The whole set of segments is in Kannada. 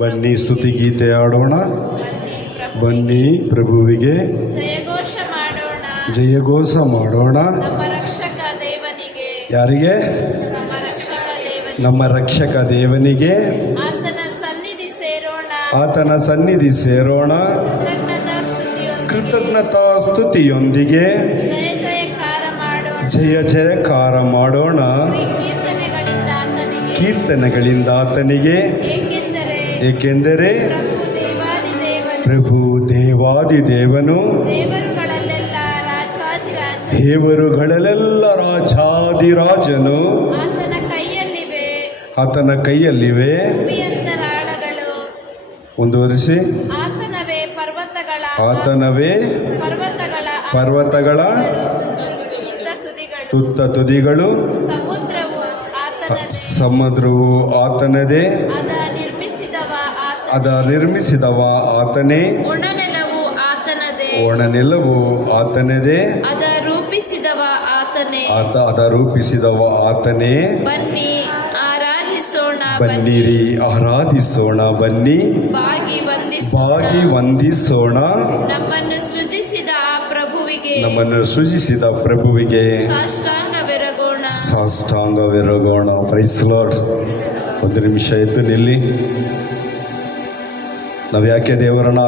ಬನ್ನಿ ಸ್ತುತಿಗೀತೆ ಆಡೋಣ. ಬನ್ನಿ ಪ್ರಭುವಿಗೆ ಜಯಘೋಷ ಮಾಡೋಣ. ಯಾರಿಗೆ? ನಮ್ಮ ರಕ್ಷಕ ದೇವನಿಗೆ ಆತನ ಸನ್ನಿಧಿ ಸೇರೋಣ. ಕೃತಜ್ಞತಾ ಸ್ತುತಿಯೊಂದಿಗೆ ಜಯ ಜಯಕಾರ ಮಾಡೋಣ. ಕೀರ್ತನೆಗಳಿಂದ ಆತನಿಗೆ, ಏಕೆಂದರೆ ಪ್ರಭು ದೇವಾದಿದೇವನು, ದೇವರುಗಳಲ್ಲೆಲ್ಲ ರಾಜಾದಿರಾಜನು. ಆತನ ಕೈಯಲ್ಲಿವೆ. ಮುಂದುವರಿಸಿ. ಆತನವೇ ಪರ್ವತಗಳ ತುತ್ತ ತುದಿಗಳು. ಸಮುದ್ರವು ಆತನದೇ, ಅದ ನಿರ್ಮಿಸಿದವ ಆತನೇ. ಒಣನೆಲವು ಆತನದೇ, ಅದ ರೂಪಿಸಿದವ ಆತನೇ. ಬನ್ನಿರಿ ಆರಾಧಿಸೋಣ. ಬನ್ನಿ ಬಾಗಿ ವಂದಿಸೋಣ. ನಮ್ಮನ್ನು ಸೃಜಿಸಿದ ಪ್ರಭುವಿಗೆ ಸಾಷ್ಟಾಂಗವೆರಗೋಣ. Price lord. ಒಂದು ನಿಮಿಷ ಎದ್ದು ನಿಲ್ಲಿ. ನಾವು ಯಾಕೆ ದೇವರನ್ನು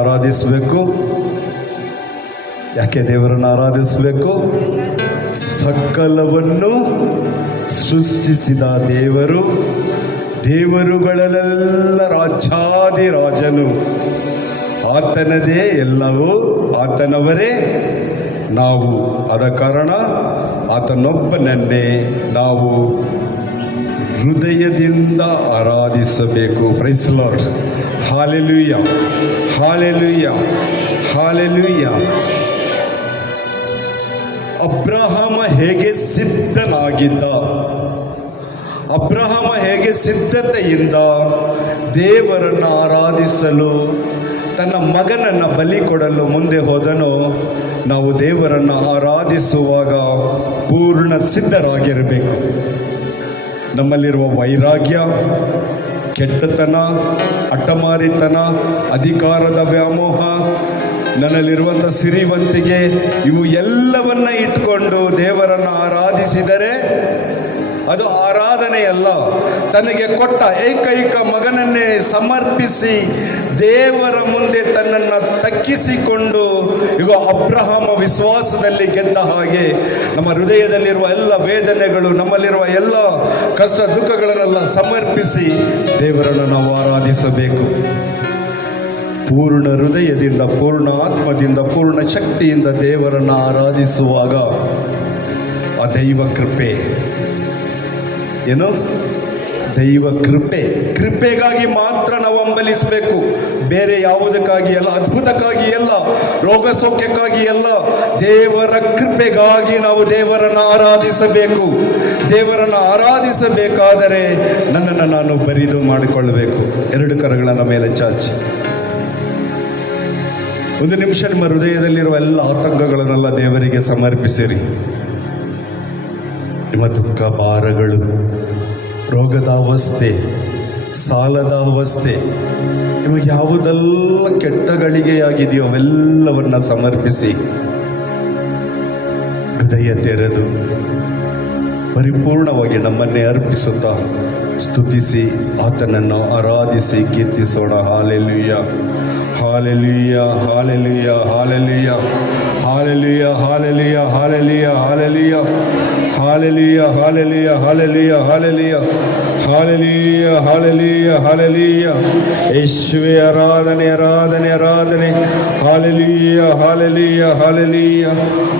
ಆರಾಧಿಸಬೇಕು? ಸಕಲವನ್ನು ಸೃಷ್ಟಿಸಿದ ದೇವರು, ದೇವರುಗಳಲ್ಲೆಲ್ಲ ರಾಜಾದಿರಾಜನು. ಆತನದೇ ಎಲ್ಲವೂ, ಆತನವರೇ ನಾವು. ಆದ ಕಾರಣ ಆತನೊಬ್ಬನನ್ನೇ ನಾವು ಹೃದಯದಿಂದ ಆರಾಧಿಸಬೇಕು. Praise lord. Hallelujah, hallelujah, hallelujah. Abraham ಹೇಗೆ ಸಿದ್ಧತೆಯಿಂದ ದೇವರನ್ನು ಆರಾಧಿಸಲು ತನ್ನ ಮಗನನ್ನು ಬಲಿ ಕೊಡಲು ಮುಂದೆ ಹೋದನೋ, ನಾವು ದೇವರನ್ನು ಆರಾಧಿಸುವಾಗ ಪೂರ್ಣ ಸಿದ್ಧರಾಗಿರಬೇಕು. ನಮ್ಮಲ್ಲಿರುವ ವೈರಾಗ್ಯ, ಕೆಟ್ಟತನ, ಹಠಮಾರಿತನ, ಅಧಿಕಾರದ ವ್ಯಾಮೋಹ, ನನ್ನಲ್ಲಿರುವಂಥ ಸಿರಿವಂತಿಗೆ, ಇವು ಎಲ್ಲವನ್ನ ಇಟ್ಕೊಂಡು ದೇವರನ್ನು ಆರಾಧಿಸಿದರೆ ಅದು ಆರಾಧನೆಯಲ್ಲ. ತನಗೆ ಕೊಟ್ಟ ಏಕೈಕ ಮಗನನ್ನೇ ಸಮರ್ಪಿಸಿ ದೇವರ ಮುಂದೆ ತನ್ನನ್ನು ತಗ್ಗಿಸಿಕೊಂಡು, ಈಗ ಅಬ್ರಹಾಮ ವಿಶ್ವಾಸದಲ್ಲಿ ಗೆದ್ದ ಹಾಗೆ ನಮ್ಮ ಹೃದಯದಲ್ಲಿರುವ ಎಲ್ಲ ವೇದನೆಗಳು, ನಮ್ಮಲ್ಲಿರುವ ಎಲ್ಲ ಕಷ್ಟ ದುಃಖಗಳನ್ನೆಲ್ಲ ಸಮರ್ಪಿಸಿ ದೇವರನ್ನು ನಾವು ಆರಾಧಿಸಬೇಕು. ಪೂರ್ಣ ಹೃದಯದಿಂದ, ಪೂರ್ಣ ಆತ್ಮದಿಂದ, ಪೂರ್ಣ ಶಕ್ತಿಯಿಂದ ದೇವರನ್ನು ಆರಾಧಿಸುವಾಗ ಆ ದೈವ ಕೃಪೆ ಏನು? ದೈವ ಕೃಪೆಗಾಗಿ ಮಾತ್ರ ನಾವು ಹಂಬಲಿಸಬೇಕು. ಬೇರೆ ಯಾವುದಕ್ಕಾಗಿ ಅಲ್ಲ, ಅದ್ಭುತಕ್ಕಾಗಿ ಅಲ್ಲ, ರೋಗ ಸೌಖ್ಯಕ್ಕಾಗಿ ಅಲ್ಲ, ದೇವರ ಕೃಪೆಗಾಗಿ ನಾವು ದೇವರನ್ನು ಆರಾಧಿಸಬೇಕು. ದೇವರನ್ನು ಆರಾಧಿಸಬೇಕಾದರೆ ನನ್ನನ್ನು ನಾನು ಬರಿದು ಮಾಡಿಕೊಳ್ಳಬೇಕು. 2 ಕರಗಳನ್ನು ಮೇಲೆ ಚಾಚಿ ಒಂದು ನಿಮಿಷ ನಿಮ್ಮ ಹೃದಯದಲ್ಲಿರುವ ಎಲ್ಲ ಆತಂಕಗಳನ್ನೆಲ್ಲ ದೇವರಿಗೆ ಸಮರ್ಪಿಸಿರಿ. ನಿಮ್ಮ ದುಃಖ ಭಾರಗಳು, ರೋಗದ ಅವಸ್ಥೆ, ಸಾಲದ ಅವಸ್ಥೆ, ನಿಮಗೆ ಯಾವುದೆಲ್ಲ ಕೆಟ್ಟ ಗಳಿಗೆಯಾಗಿದೆಯೋ ಅವೆಲ್ಲವನ್ನ ಸಮರ್ಪಿಸಿ ಹೃದಯ ತೆರೆದು ಪರಿಪೂರ್ಣವಾಗಿ ನಮ್ಮನ್ನೇ ಅರ್ಪಿಸುತ್ತಾ ಸ್ತುತಿಸಿ ಆತನನ್ನು ಆರಾಧಿಸಿ ಕೀರ್ತಿಸೋಣ. Hallelujah, hallelujah, hallelujah, hallelujah, hallelujah, hallelujah, hallelujah, hallelujah, hallelujah, hallelujah, hallelujah, hallelujah, hallelujah, hallelujah, hallelujah. ಯೇಸುವೇ ಆರಾಧನೆ, ಆರಾಧನೆ, ಆರಾಧನೆ. Hallelujah, hallelujah, hallelujah,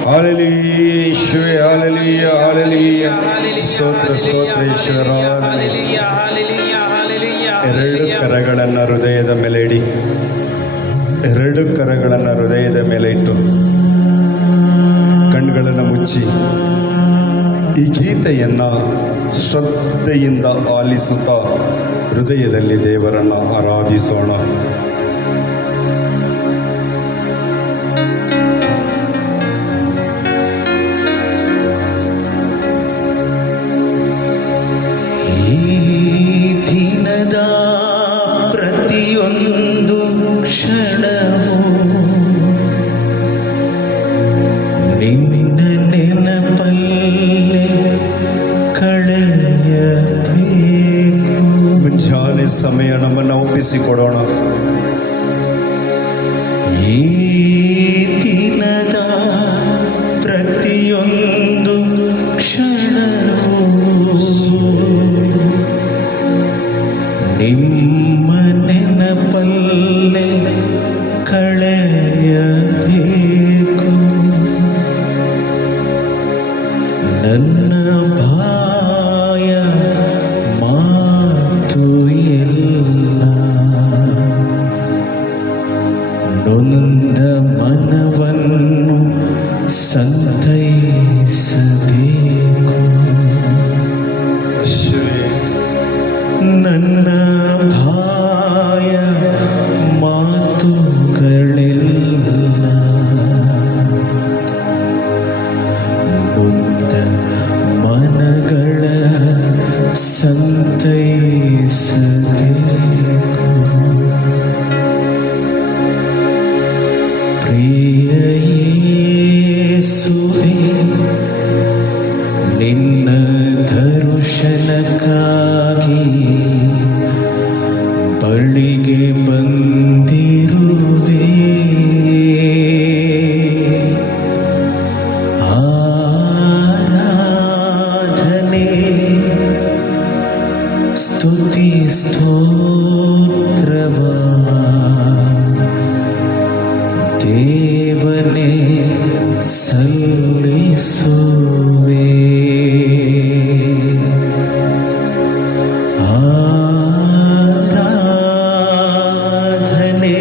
hallelujah. ಯೇಸುವೇ ಹಾಲೆಲೂಯ, ಹಾಲೆಲೂಯ. ಸ್ತೋತ್ರ, ಸ್ತೋತ್ರ. ಯೇಸುವೇ ಆರಾಧನೆ. 2 ಕರಗಳನ್ನು ಹೃದಯದ ಮೇಲೆ ಇಡಿ. 2 ಕರಗಳನ್ನು ಹೃದಯದ ಮೇಲೆ ಇಟ್ಟು ಕಣ್ಣುಗಳನ್ನು ಮುಚ್ಚಿ ಈ ಗೀತೆಯನ್ನು ಶ್ರದ್ಧೆಯಿಂದ ಆಲಿಸುತ್ತಾ ಹೃದಯದಲ್ಲಿ ದೇವರನ್ನು ಆರಾಧಿಸೋಣ. ಮುಂಜಾನೆ ಸಮಯ ನಮ್ಮನ್ನು ಒಪ್ಪಿಸಿಕೊಡೋಣ. ಈ ದಿನದ ಪ್ರತಿಯೊಂದು ಕ್ಷಣವೂ ನಿಮ್ಮ ನೆನಪಲ್ಲೇ ಕಳೆಯಬೇಕು. ನನ್ನ ಬಾಯ ಮಾತು ಎಲ್ಲ ನೊಂದ ಮನವನ್ನು ಸಂತೈಸಬೇಕು. ನನ್ನ ಬಾಯ ಮಾತುಗಳೆಲ್ಲ ನೊಂದ ಮನಗಳ ಸಂತೈಸಬೇಕು. ಪ್ರಿಯ ಯೇಸುವೇ, ನಿನ್ನ ದರ್ಶನಕ್ಕಾಗಿ ಬಳಿಗೆ ಬಂದಿರುವೆ. ಆರಾಧನೆ ಸ್ತುತಿ ಸ್ತೋತ್ರವ ದೇವನೇ ಸಲ್ಲಿಸುವೆ. ಆರಾಧನೆ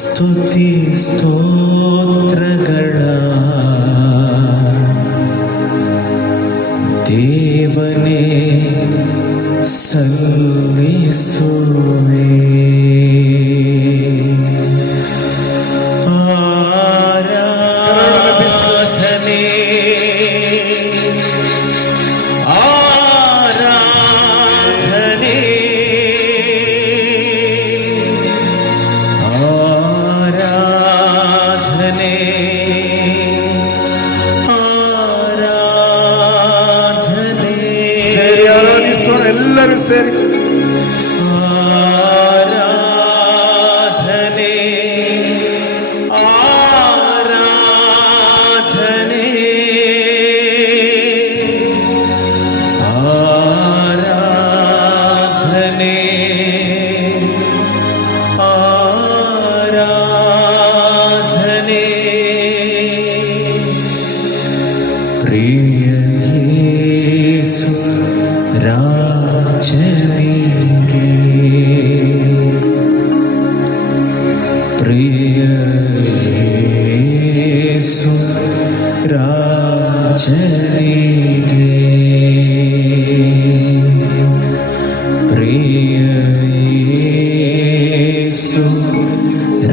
ಸ್ತುತಿ ಸ್ತೋತ್ರಗಳ ದೇವನೇ ಸಲ್ಲಿಸುವೆ. ಆರಾಧನೆ ಆರಾಧನೆ ಆರಾಧನೆ ಆರಾಧನೆ. ಸೇರಿ ಆರಾಧಿಸೋಣ, ಎಲ್ಲರೂ ಸೇರಿ. ಆರಾಧನೆ ಆರಾಧನೆ ಆರಾಧನೆ ಆರಾಧನೆ. ಪ್ರಿಯ ಯೇಸು ರಾಜನಿಗೆ, ಪ್ರಿಯ ಯೇಸು ರಾಜನಿಗೆ, ಪ್ರಿಯ ಯೇಸು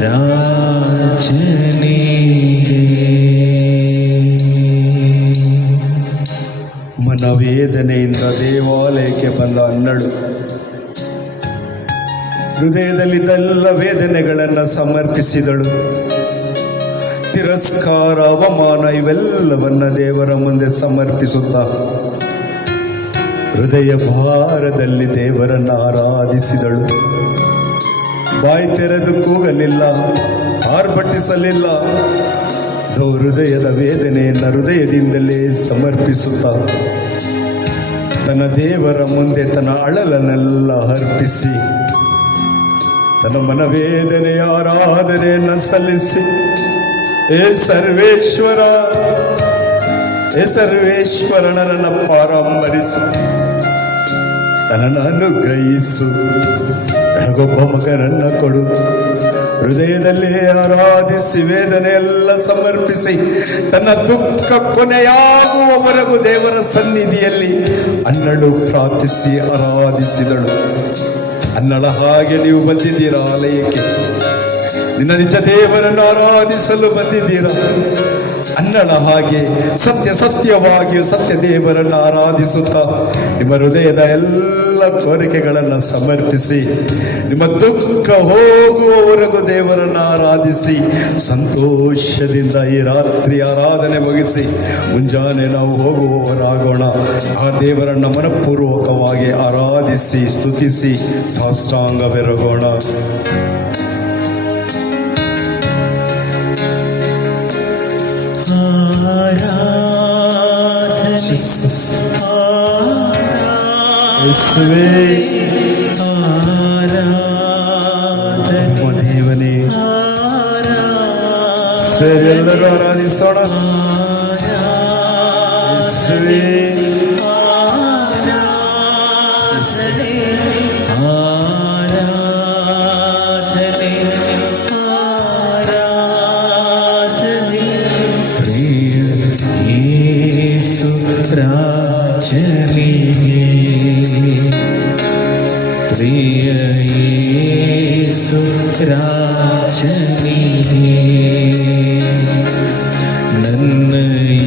ರಾಜನಿಗೆ. ಮನವೇದನೆಯಿಂದ ದೇವಾಲಯಕ್ಕೆ ಬಂದ ಅನ್ನಳು ಹೃದಯದಲ್ಲಿದ್ದೆಲ್ಲ ವೇದನೆಗಳನ್ನು ಸಮರ್ಪಿಸಿದಳು. ತಿರಸ್ಕಾರ, ಅವಮಾನ ಇವೆಲ್ಲವನ್ನ ದೇವರ ಮುಂದೆ ಸಮರ್ಪಿಸುತ್ತಾ ಹೃದಯ ಭಾರದಲ್ಲಿ ದೇವರನ್ನು ಆರಾಧಿಸಿದಳು. ಬಾಯಿ ತೆರೆದು ಕೂಗಲಿಲ್ಲ, ಆರ್ಭಟಿಸಲಿಲ್ಲ. ಹೃದಯದ ವೇದನೆಯನ್ನು ಹೃದಯದಿಂದಲೇ ಸಮರ್ಪಿಸುತ್ತಾ ತನ್ನ ದೇವರ ಮುಂದೆ ತನ್ನ ಅಳಲನ್ನೆಲ್ಲ ಅರ್ಪಿಸಿ ತನ್ನ ಮನವೇದನೆಯ ಆರಾಧನೆಯನ್ನು ಸಲ್ಲಿಸಿ, ಏ ಸರ್ವೇಶ್ವರ, ಏ ಸರ್ವೇಶ್ವರನನ್ನ ಪಾರಂಬರಿಸು, ತನ್ನನ್ನು ಅನುಗ್ರಹಿಸು, ನನಗೊಬ್ಬ ಮಗನನ್ನ ಕೊಡು. ಹೃದಯದಲ್ಲೇ ಆರಾಧಿಸಿ ವೇದನೆಯೆಲ್ಲ ಸಮರ್ಪಿಸಿ ತನ್ನ ದುಃಖ ಕೊನೆಯಾಗುವವರೆಗೂ ದೇವರ ಸನ್ನಿಧಿಯಲ್ಲಿ ಅನ್ನಳು ಪ್ರಾರ್ಥಿಸಿ ಆರಾಧಿಸಿದಳು. ಅನ್ನಳ ಹಾಗೆ ನೀವು ಬಂದಿದ್ದೀರಾ ಆಲಯಕ್ಕೆ? ನಿನ್ನ ನಿಜ ದೇವರನ್ನು ಆರಾಧಿಸಲು ಬಂದಿದ್ದೀರಾ? ಅನ್ನಳ ಹಾಗೆ ಸತ್ಯವಾಗಿಯೂ ಸತ್ಯ ದೇವರನ್ನು ಆರಾಧಿಸುತ್ತಾ ನಿಮ್ಮ ಹೃದಯದ ಎಲ್ಲ ಎಲ್ಲ ಕೋರಿಕೆಗಳನ್ನು ಸಮರ್ಪಿಸಿ ನಿಮ್ಮ ದುಃಖ ಹೋಗುವವರೆಗೂ ದೇವರನ್ನು ಆರಾಧಿಸಿ ಸಂತೋಷದಿಂದ ಈ ರಾತ್ರಿ ಆರಾಧನೆ ಮುಗಿಸಿ ಮುಂಜಾನೆ ನಾವು ಹೋಗುವವರಾಗೋಣ. ಆ ದೇವರನ್ನ ಮನಪೂರ್ವಕವಾಗಿ ಆರಾಧಿಸಿ ಸ್ತುತಿಸಿ ಸಾಷ್ಟಾಂಗವೆರಗೋಣ. ದೇವನೇ ಸರಿ, ಎಲ್ಲರೂ ಆರಾಧಿಸೋಣ. ಪ್ರಿಯ ಯೇಸು ರಾಜನಿಗೆ, ನನ್ನ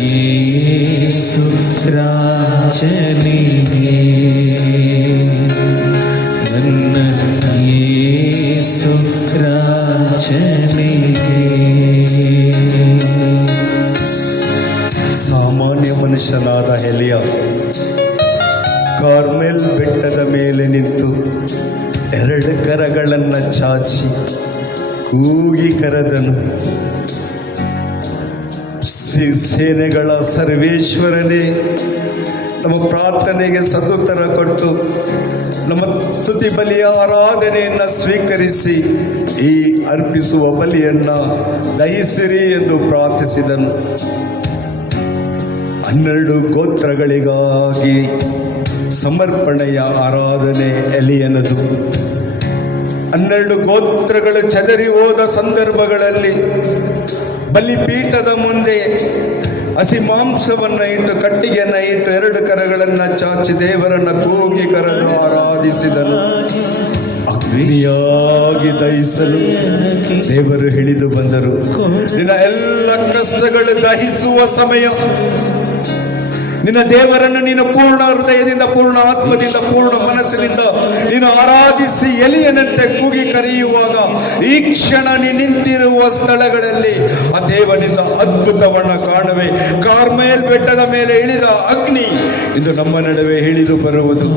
ಯೇಸು ರಾಜನಿಗೆ, ನನ್ನ ಯೇಸು ರಾಜನಿಗೆ. ಸಾಮಾನ್ಯ ಮನುಷ್ಯನಾದ ಎಲಿಯ ಕಾರ್ಮೆಲ್ ಬೆಟ್ಟದ ಮೇಲೆ ನಿಂತು 2 ಕರಗಳನ್ನು ಚಾಚಿ ಕೂಗಿ ಕರೆದನು. ಸೇನೆಗಳ ಸರ್ವೇಶ್ವರನೇ, ನಮ್ಮ ಪ್ರಾರ್ಥನೆಗೆ ಸದುತ್ತರ ಕೊಟ್ಟು ನಮ್ಮ ಸ್ತುತಿ ಬಲಿಯ ಆರಾಧನೆಯನ್ನು ಸ್ವೀಕರಿಸಿ ಈ ಅರ್ಪಿಸುವ ಬಲಿಯನ್ನು ದಹಿಸಿರಿ ಎಂದು ಪ್ರಾರ್ಥಿಸಿದನು. 12 ಗೋತ್ರಗಳಿಗಾಗಿ ಸಮರ್ಪಣೆಯ ಆರಾಧನೆ ಎಲಿಯನದು. 12 ಗೋತ್ರಗಳು ಚದರಿ ಹೋದ ಸಂದರ್ಭಗಳಲ್ಲಿ ಬಲಿಪೀಠದ ಮುಂದೆ ಹಸಿ ಮಾಂಸವನ್ನು ಇಟ್ಟು, ಕಟ್ಟಿಗೆಯನ್ನು ಇಟ್ಟು 2 ಕರಗಳನ್ನು ಚಾಚಿ ದೇವರನ್ನು ಕೂಗಿ ಕರೆದು ಆರಾಧಿಸಿದನು. ಅಗ್ನಿಯಾಗಿ ದಹಿಸಲು ದೇವರು ಹಿಡಿದು ಬಂದರು. ನಿನ್ನ ಎಲ್ಲ ಕಷ್ಟಗಳು ದಹಿಸುವ ಸಮಯ. ನಿನ್ನ ದೇವರನ್ನು ನೀನು ಪೂರ್ಣ ಹೃದಯದಿಂದ, ಪೂರ್ಣ ಆತ್ಮದಿಂದ, ಪೂರ್ಣ ಮನಸ್ಸಿನಿಂದ ನೀನು ಆರಾಧಿಸಿ ಎಲಿಯನಂತೆ ಕೂಗಿ ಕರೆಯುವಾಗ ಈ ಕ್ಷಣ ನೀನು ನಿಂತಿರುವ ಸ್ಥಳಗಳಲ್ಲಿ ಆ ದೇವನಿಂದ ಅದ್ಭುತವನ್ನ ಕಾಣುವೆ. ಕಾರ್ಮೆಲ್ ಬೆಟ್ಟದ ಮೇಲೆ ಇಳಿದ ಅಗ್ನಿ ಇಂದು ನಮ್ಮ ನಡುವೆ ಇಳಿದು ಬರುವುದು.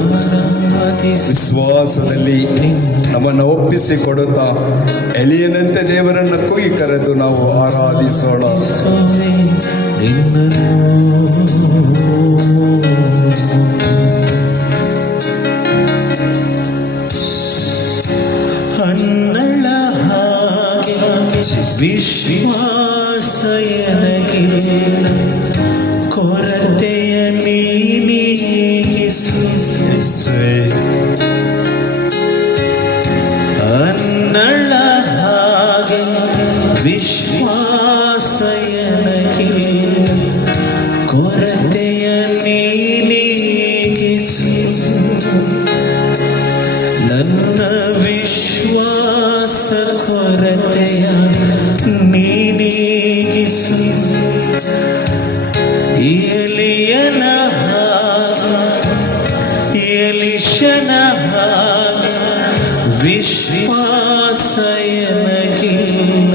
ವಿಶ್ವಾಸದಲ್ಲಿ ನಮ್ಮನ್ನು ಒಪ್ಪಿಸಿಕೊಡುತ್ತಾ ಎಲಿಯನಂತೆ ದೇವರನ್ನು ಕೂಗಿ ಕರೆದು ನಾವು ಆರಾಧಿಸೋಣ. ಹನ್ನಳ ಹಾಗೆ ವಿಶ್ವಾಸ ಎನಗಿಲ್ಲ, ಕೊರತೆಯ ನೀಗಿಸು. ಹನ್ನಳ ಹಾಗೆ ವಿಶ್ವಾಸ ಎನಗಿಲ್ಲ, ಕೊರತೆಯ ನೀಗಿಸು. ನನ್ನ ವಿಶ್ವಾಸ ಕೊರತೆಯ ನೀಗಿಸು. ಎಲಿಯನ ಎಲಿಶನ ವಿಶ್ವಾಸ ಎನಗಿಲ್ಲ,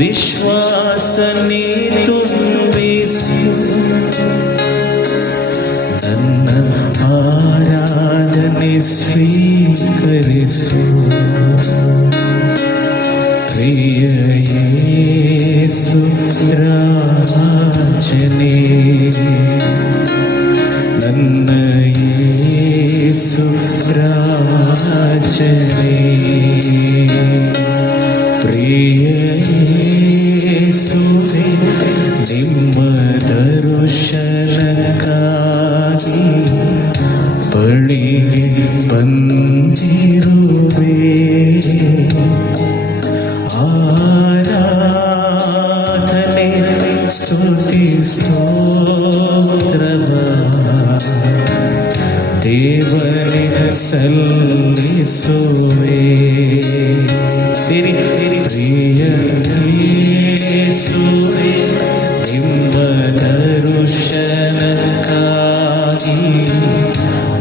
ವಿಶ್ವಾಸ ನೀ ತುಂಬಿಸು. ನನ್ನ ಆರಾಧನೆ ಸ್ವೀಕರಿಸು. ಪ್ರಿಯ ಯೇಸು ರಾಜನೇ, ನನ್ನ ಯೇಸು ರಾಜನೇ. ಪ್ರಿಯ ಯೇಸುವೇ, ನಿಮ್ಮ ದರ್ಶನಕ್ಕಾಗಿ ಬಳಿಗೆ ಬಂದಿರುವೆ. ಆರಾಧನೆ ಸ್ತುತಿ ಸ್ತೋತ್ರವ ದೇವರಿಗೆ ಸಲ್ಲಿಸುವೆ. ಸಿರಿ ಸಿರಿ ಪ್ರಿಯ ಯೇಸುವೇ, ನಿಮ್ಮ ದರ್ಶನಕ್ಕಾಗಿ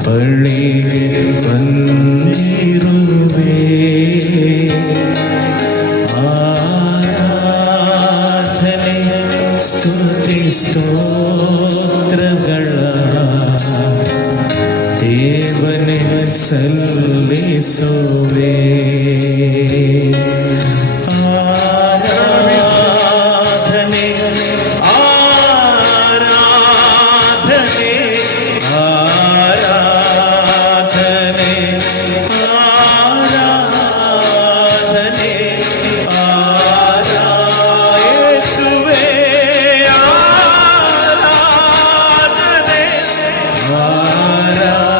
ಬಳಿಗೆ ಸಲ್ಲಿಸುವೆ. ಆರಾಧನೆ ಆರಾಧನೆ ಆರಾಧನೆ ಆರಾಧನೆ ಯೇಸುವೇ ಆರಾಧನೆ ಆರಾಧನೆ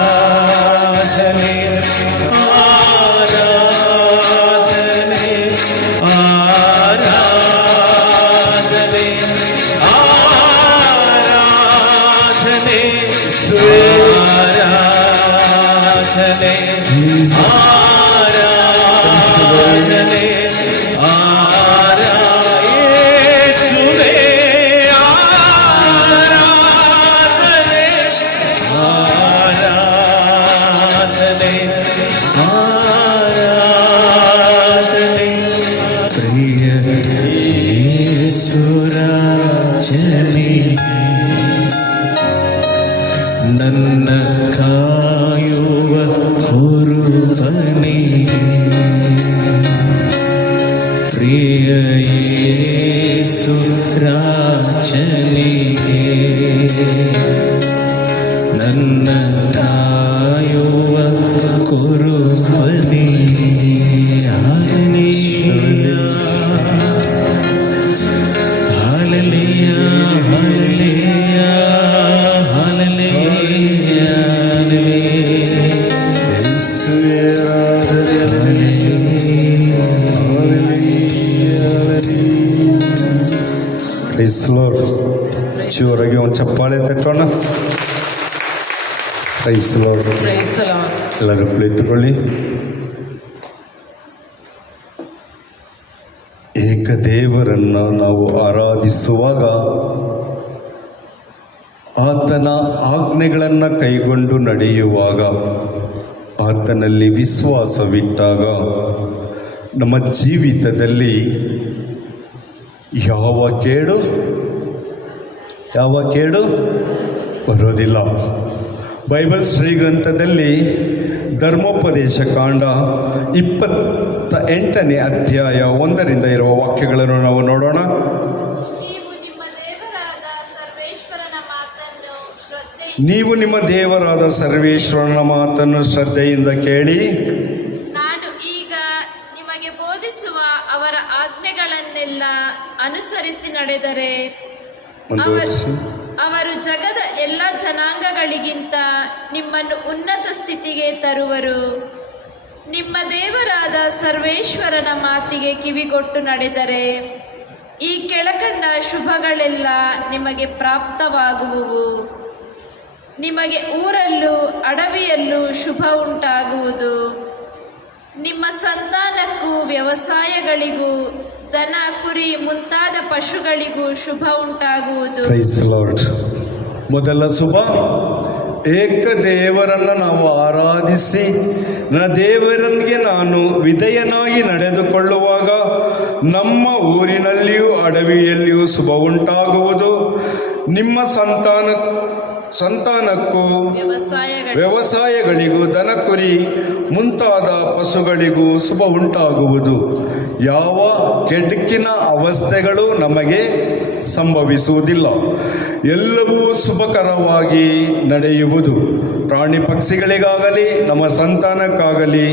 ಆರಾಧನೆ ಆರಾಧನೆ ಆರಾಧನೆ ಆರಾಧನೆ ಆರಾಧನೆ ಯೇಸುವೇ ಆರಾಧನೆ ಆರಾಧನೆ ಆರಾಧನೆ ಪ್ರಿಯ ಯೇಸುರಾಜನೇ ನನ್ನ ಕಾಯುವ ಕುರುಬನೇ ಪ್ರಿಯ ಯೇಸು ರಾಜನಿಗೆ ನನ್ನ ಕಾಯುವ ಕುರುಬನೇ. Hallelujah, hallelujah, hallelujah, hallelujah. ಯೇಸುವೇ ಆರಾಧನೆ. Praise lord. ಜೋರಾಗಿ ಒಂದು ಚಪ್ಪಾಳೆ ತಟ್ಟೋಣ. Price lord. ಎಲ್ಲರೂ ಕುಳಿತುಕೊಳ್ಳಿ. ಏಕದೇವರನ್ನು ನಾವು ಆರಾಧಿಸುವಾಗ ಆತನ ಆಜ್ಞೆಗಳನ್ನು ಕೈಗೊಂಡು ನಡೆಯುವಾಗ ಆತನಲ್ಲಿ ವಿಶ್ವಾಸವಿಟ್ಟಾಗ ನಮ್ಮ ಜೀವಿತದಲ್ಲಿ ಯಾವ ಕೇಡು ಬರೋದಿಲ್ಲ. ಬೈಬಲ್ ಶ್ರೀಗ್ರಂಥದಲ್ಲಿ ಧರ್ಮೋಪದೇಶ ಕಾಂಡ 28ನೇ ಅಧ್ಯಾಯ 1ರಿಂದ ಇರುವ ವಾಕ್ಯಗಳನ್ನು ನಾವು ನೋಡೋಣ. ನೀವು ನಿಮ್ಮ ದೇವರಾದ ಸರ್ವೇಶ್ವರನ ಮಾತನ್ನು ಶ್ರದ್ಧೆಯಿಂದ ಕೇಳಿ, ನಾನು ಈಗ ನಿಮಗೆ ಬೋಧಿಸುವ ಅವರ ಆಜ್ಞೆಗಳನ್ನೆಲ್ಲ ಅನುಸರಿಸಿ ನಡೆದರೆ ಅವರು ಜಗದ ಎಲ್ಲ ಜನಾಂಗಗಳಿಗಿಂತ ನಿಮ್ಮನ್ನು ಉನ್ನತ ಸ್ಥಿತಿಗೆ ತರುವರು. ನಿಮ್ಮ ದೇವರಾದ ಸರ್ವೇಶ್ವರನ ಮಾತಿಗೆ ಕಿವಿಗೊಟ್ಟು ನಡೆದರೆ ಈ ಕೆಳಕಂಡ ಶುಭಗಳೆಲ್ಲ ನಿಮಗೆ ಪ್ರಾಪ್ತವಾಗುವುವು. ನಿಮಗೆ ಊರಲ್ಲೂ ಅಡವಿಯಲ್ಲೂ ಶುಭ ಉಂಟಾಗುವುದು. ನಿಮ್ಮ ಸಂತಾನಕ್ಕೂ ವ್ಯವಸಾಯಗಳಿಗೂ ದನ ಕುರಿ ಮುಂತಾದ ಪಶುಗಳಿಗೂ ಶುಭ ಉಂಟಾಗುವುದು. Praise lord. ಮೊದಲ ಶುಭ, ಏಕದೇವರನ್ನು ನಾವು ಆರಾಧಿಸಿ ನನ್ನ ದೇವರನಿಗೆ ನಾನು ವಿಧೇಯನಾಗಿ ನಡೆದುಕೊಳ್ಳುವಾಗ ನಮ್ಮ ಊರಿನಲ್ಲಿಯೂ ಅಡವಿಯಲ್ಲಿಯೂ ಶುಭ ಉಂಟಾಗುವುದು. ನಿಮ್ಮ ಸಂತಾನಕ್ಕೂ ವ್ಯವಸಾಯಗಳಿಗೂ ದನ ಕುರಿ ಮುಂತಾದ ಪಶುಗಳಿಗೂ ಶುಭ ಉಂಟಾಗುವುದು. ಯಾವ ಕೆಡುಕಿನ ಅವಸ್ಥೆಗಳು ನಮಗೆ ಸಂಭವಿಸುವುದಿಲ್ಲ. ಎಲ್ಲವೂ ಶುಭಕರವಾಗಿ ನಡೆಯುವುದು. ಪ್ರಾಣಿ ಪಕ್ಷಿಗಳಿಗಾಗಲಿ ನಮ್ಮ ಸಂತಾನಕ್ಕಾಗಲಿ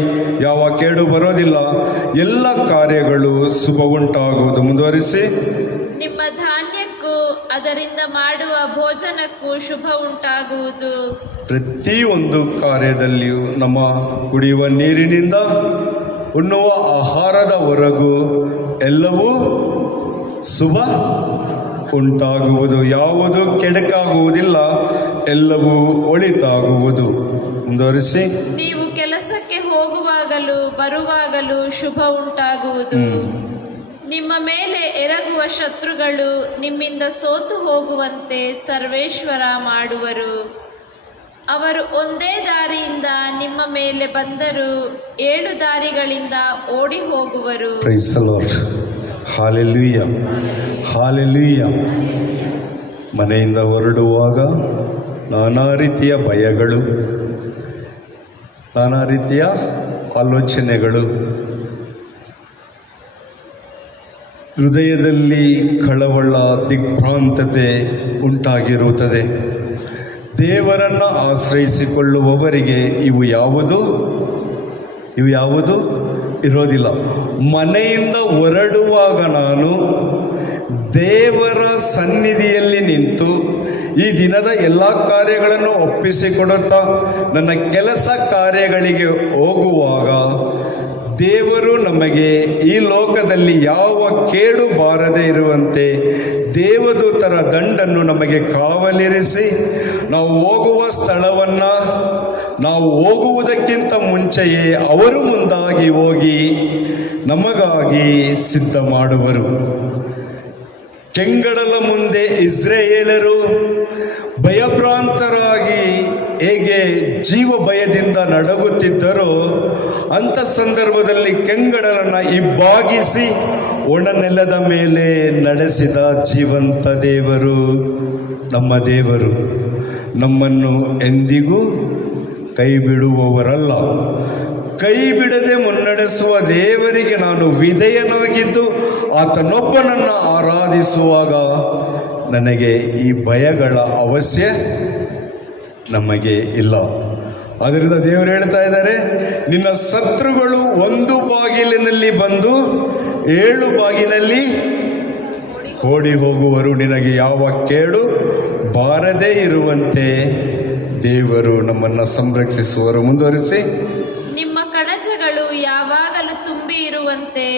ಯಾವ ಕೇಡು ಬರೋದಿಲ್ಲ. ಎಲ್ಲ ಕಾರ್ಯಗಳು ಶುಭ ಉಂಟಾಗುವುದು. ಮುಂದುವರಿಸಿ. ನಿಮ್ಮ ಧಾನ್ಯಕ್ಕೂ ಅದರಿಂದ ಮಾಡುವ ಭೋಜನಕ್ಕೂ ಶುಭ ಉಂಟಾಗುವುದು. ಪ್ರತಿಯೊಂದು ಕಾರ್ಯದಲ್ಲಿಯೂ ನಮ್ಮ ಕುಡಿಯುವ ನೀರಿನಿಂದ ಉಣ್ಣುವ ಆಹಾರದವರೆಗೂ ಎಲ್ಲವೂ ಶುಭ ಉಂಟಾಗುವುದು. ಯಾವುದು ಕೆಡಕಾಗುವುದಿಲ್ಲ, ಎಲ್ಲವೂ ಒಳಿತಾಗುವುದು. ಮುಂದುವರಿಸಿ. ನೀವು ಕೆಲಸಕ್ಕೆ ಹೋಗುವಾಗಲೂ ಬರುವಾಗಲೂ ಶುಭ ಉಂಟಾಗುವುದು. ನಿಮ್ಮ ಮೇಲೆ ಎರಗುವ ಶತ್ರುಗಳು ನಿಮ್ಮಿಂದ ಸೋತು ಹೋಗುವಂತೆ ಸರ್ವೇಶ್ವರ ಮಾಡುವರು. ಅವರು ಒಂದೇ ದಾರಿಯಿಂದ ನಿಮ್ಮ ಮೇಲೆ ಬಂದರೂ 7 ದಾರಿಗಳಿಂದ ಓಡಿ ಹೋಗುವರು. Praise the lord. Hallelujah, hallelujah. ಮನೆಯಿಂದ ಹೊರಡುವಾಗ ನಾನಾ ರೀತಿಯ ಭಯಗಳು, ನಾನಾ ರೀತಿಯ ಆಲೋಚನೆಗಳು, ಹೃದಯದಲ್ಲಿ ಕಳವಳ, ದಿಗ್ಭ್ರಾಂತತೆ ಉಂಟಾಗಿರುತ್ತದೆ. ದೇವರನ್ನು ಆಶ್ರಯಿಸಿಕೊಳ್ಳುವವರಿಗೆ ಇವು ಯಾವುದು ಇರೋದಿಲ್ಲ. ಮನೆಯಿಂದ ಹೊರಡುವಾಗ ನಾನು ದೇವರ ಸನ್ನಿಧಿಯಲ್ಲಿ ನಿಂತು ಈ ದಿನದ ಎಲ್ಲ ಕಾರ್ಯಗಳನ್ನು ಒಪ್ಪಿಸಿಕೊಡುತ್ತಾ ನನ್ನ ಕೆಲಸ ಕಾರ್ಯಗಳಿಗೆ ಹೋಗುವಾಗ ದೇವರು ನಮಗೆ ಈ ಲೋಕದಲ್ಲಿ ಯಾವ ಕೇಡು ಬಾರದೇ ಇರುವಂತೆ ದೇವದೂತರ ದಂಡನ್ನು ನಮಗೆ ಕಾವಲಿರಿಸಿ ನಾವು ಹೋಗುವ ಸ್ಥಳವನ್ನು ನಾವು ಹೋಗುವುದಕ್ಕಿಂತ ಮುಂಚೆಯೇ ಅವರು ಮುಂದಾಗಿ ಹೋಗಿ ನಮಗಾಗಿ ಸಿದ್ಧ ಮಾಡುವರು. ಕೆಂಗಡಲ ಮುಂದೆ ಇಸ್ರಾಯೇಲರು ಭಯಭ್ರಾಂತರಾಗಿ ಹೇಗೆ ಜೀವ ಭಯದಿಂದ ನಡಗುತ್ತಿದ್ದರೋ ಅಂಥ ಸಂದರ್ಭದಲ್ಲಿ ಕೆಂಗಡಲನ್ನು ಇಬ್ಬಾಗಿಸಿ ಒಣ ನೆಲದ ಮೇಲೆ ನಡೆಸಿದ ಜೀವಂತ ದೇವರು ನಮ್ಮ ದೇವರು. ನಮ್ಮನ್ನು ಎಂದಿಗೂ ಕೈ ಬಿಡುವವರಲ್ಲ. ಕೈ ಬಿಡದೆ ಮುನ್ನಡೆಸುವ ದೇವರಿಗೆ ನಾನು ವಿಧೇಯನಾಗಿದ್ದು ಆತನೊಬ್ಬನನ್ನು ಆರಾಧಿಸುವಾಗ ನನಗೆ ಈ ಭಯಗಳ ಅವಶ್ಯ ನಮಗೆ ಇಲ್ಲ. ಆದ್ದರಿಂದ ದೇವರು ಹೇಳ್ತಾ ಇದ್ದಾರೆ, ನಿನ್ನ ಶತ್ರುಗಳು ಒಂದು ಬಾಗಿಲಿನಲ್ಲಿ ಬಂದು 7 ಬಾಗಿಲಲ್ಲಿ ಓಡಿ ಹೋಗುವರು, ನಿನಗೆ ಯಾವ ಕೇಡು ಬಾರದೇ ಇರುವಂತೆ ದೇವರು ನಮ್ಮನ್ನು ಸಂರಕ್ಷಿಸುವರು. ಮುಂದುವರಿಸಿ, ನಿಮ್ಮ ಕಣಜಗಳು ಯಾವಾಗಲೂ ತುಂಬಿ ಇರುವಂತೆ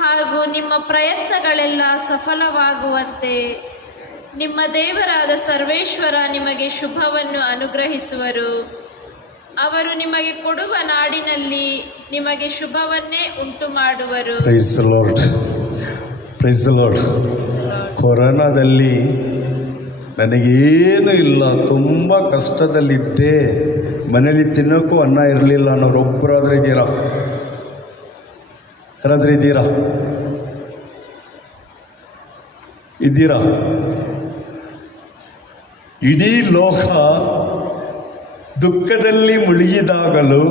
ಹಾಗೂ ನಿಮ್ಮ ಪ್ರಯತ್ನಗಳೆಲ್ಲ ಸಫಲವಾಗುವಂತೆ ನಿಮ್ಮ ದೇವರಾದ ಸರ್ವೇಶ್ವರ ನಿಮಗೆ ಶುಭವನ್ನು ಅನುಗ್ರಹಿಸುವರು. ಅವರು ನಿಮಗೆ ಕೊಡುವ ನಾಡಿನಲ್ಲಿ ನಿಮಗೆ ಶುಭವನ್ನೇ ಉಂಟು ಮಾಡುವರು. Praise the lord, praise the lord. ಕೊರೋನಾದಲ್ಲಿ ನನಗೇನು ಇಲ್ಲ, ತುಂಬ ಕಷ್ಟದಲ್ಲಿದ್ದೆ, ಮನೇಲಿ ತಿನ್ನೋಕ್ಕೂ ಅನ್ನ ಇರಲಿಲ್ಲ ಅನ್ನೋರು ಒಬ್ಬರಾದ್ರೂ ಇದ್ದೀರಾ? ಯಾರಾದ್ರೂ ಇದ್ದೀರಾ? ಇಡೀ ಲೋಕ ದುಃಖದಲ್ಲಿ ಮುಳುಗಿದಾಗಲೂ,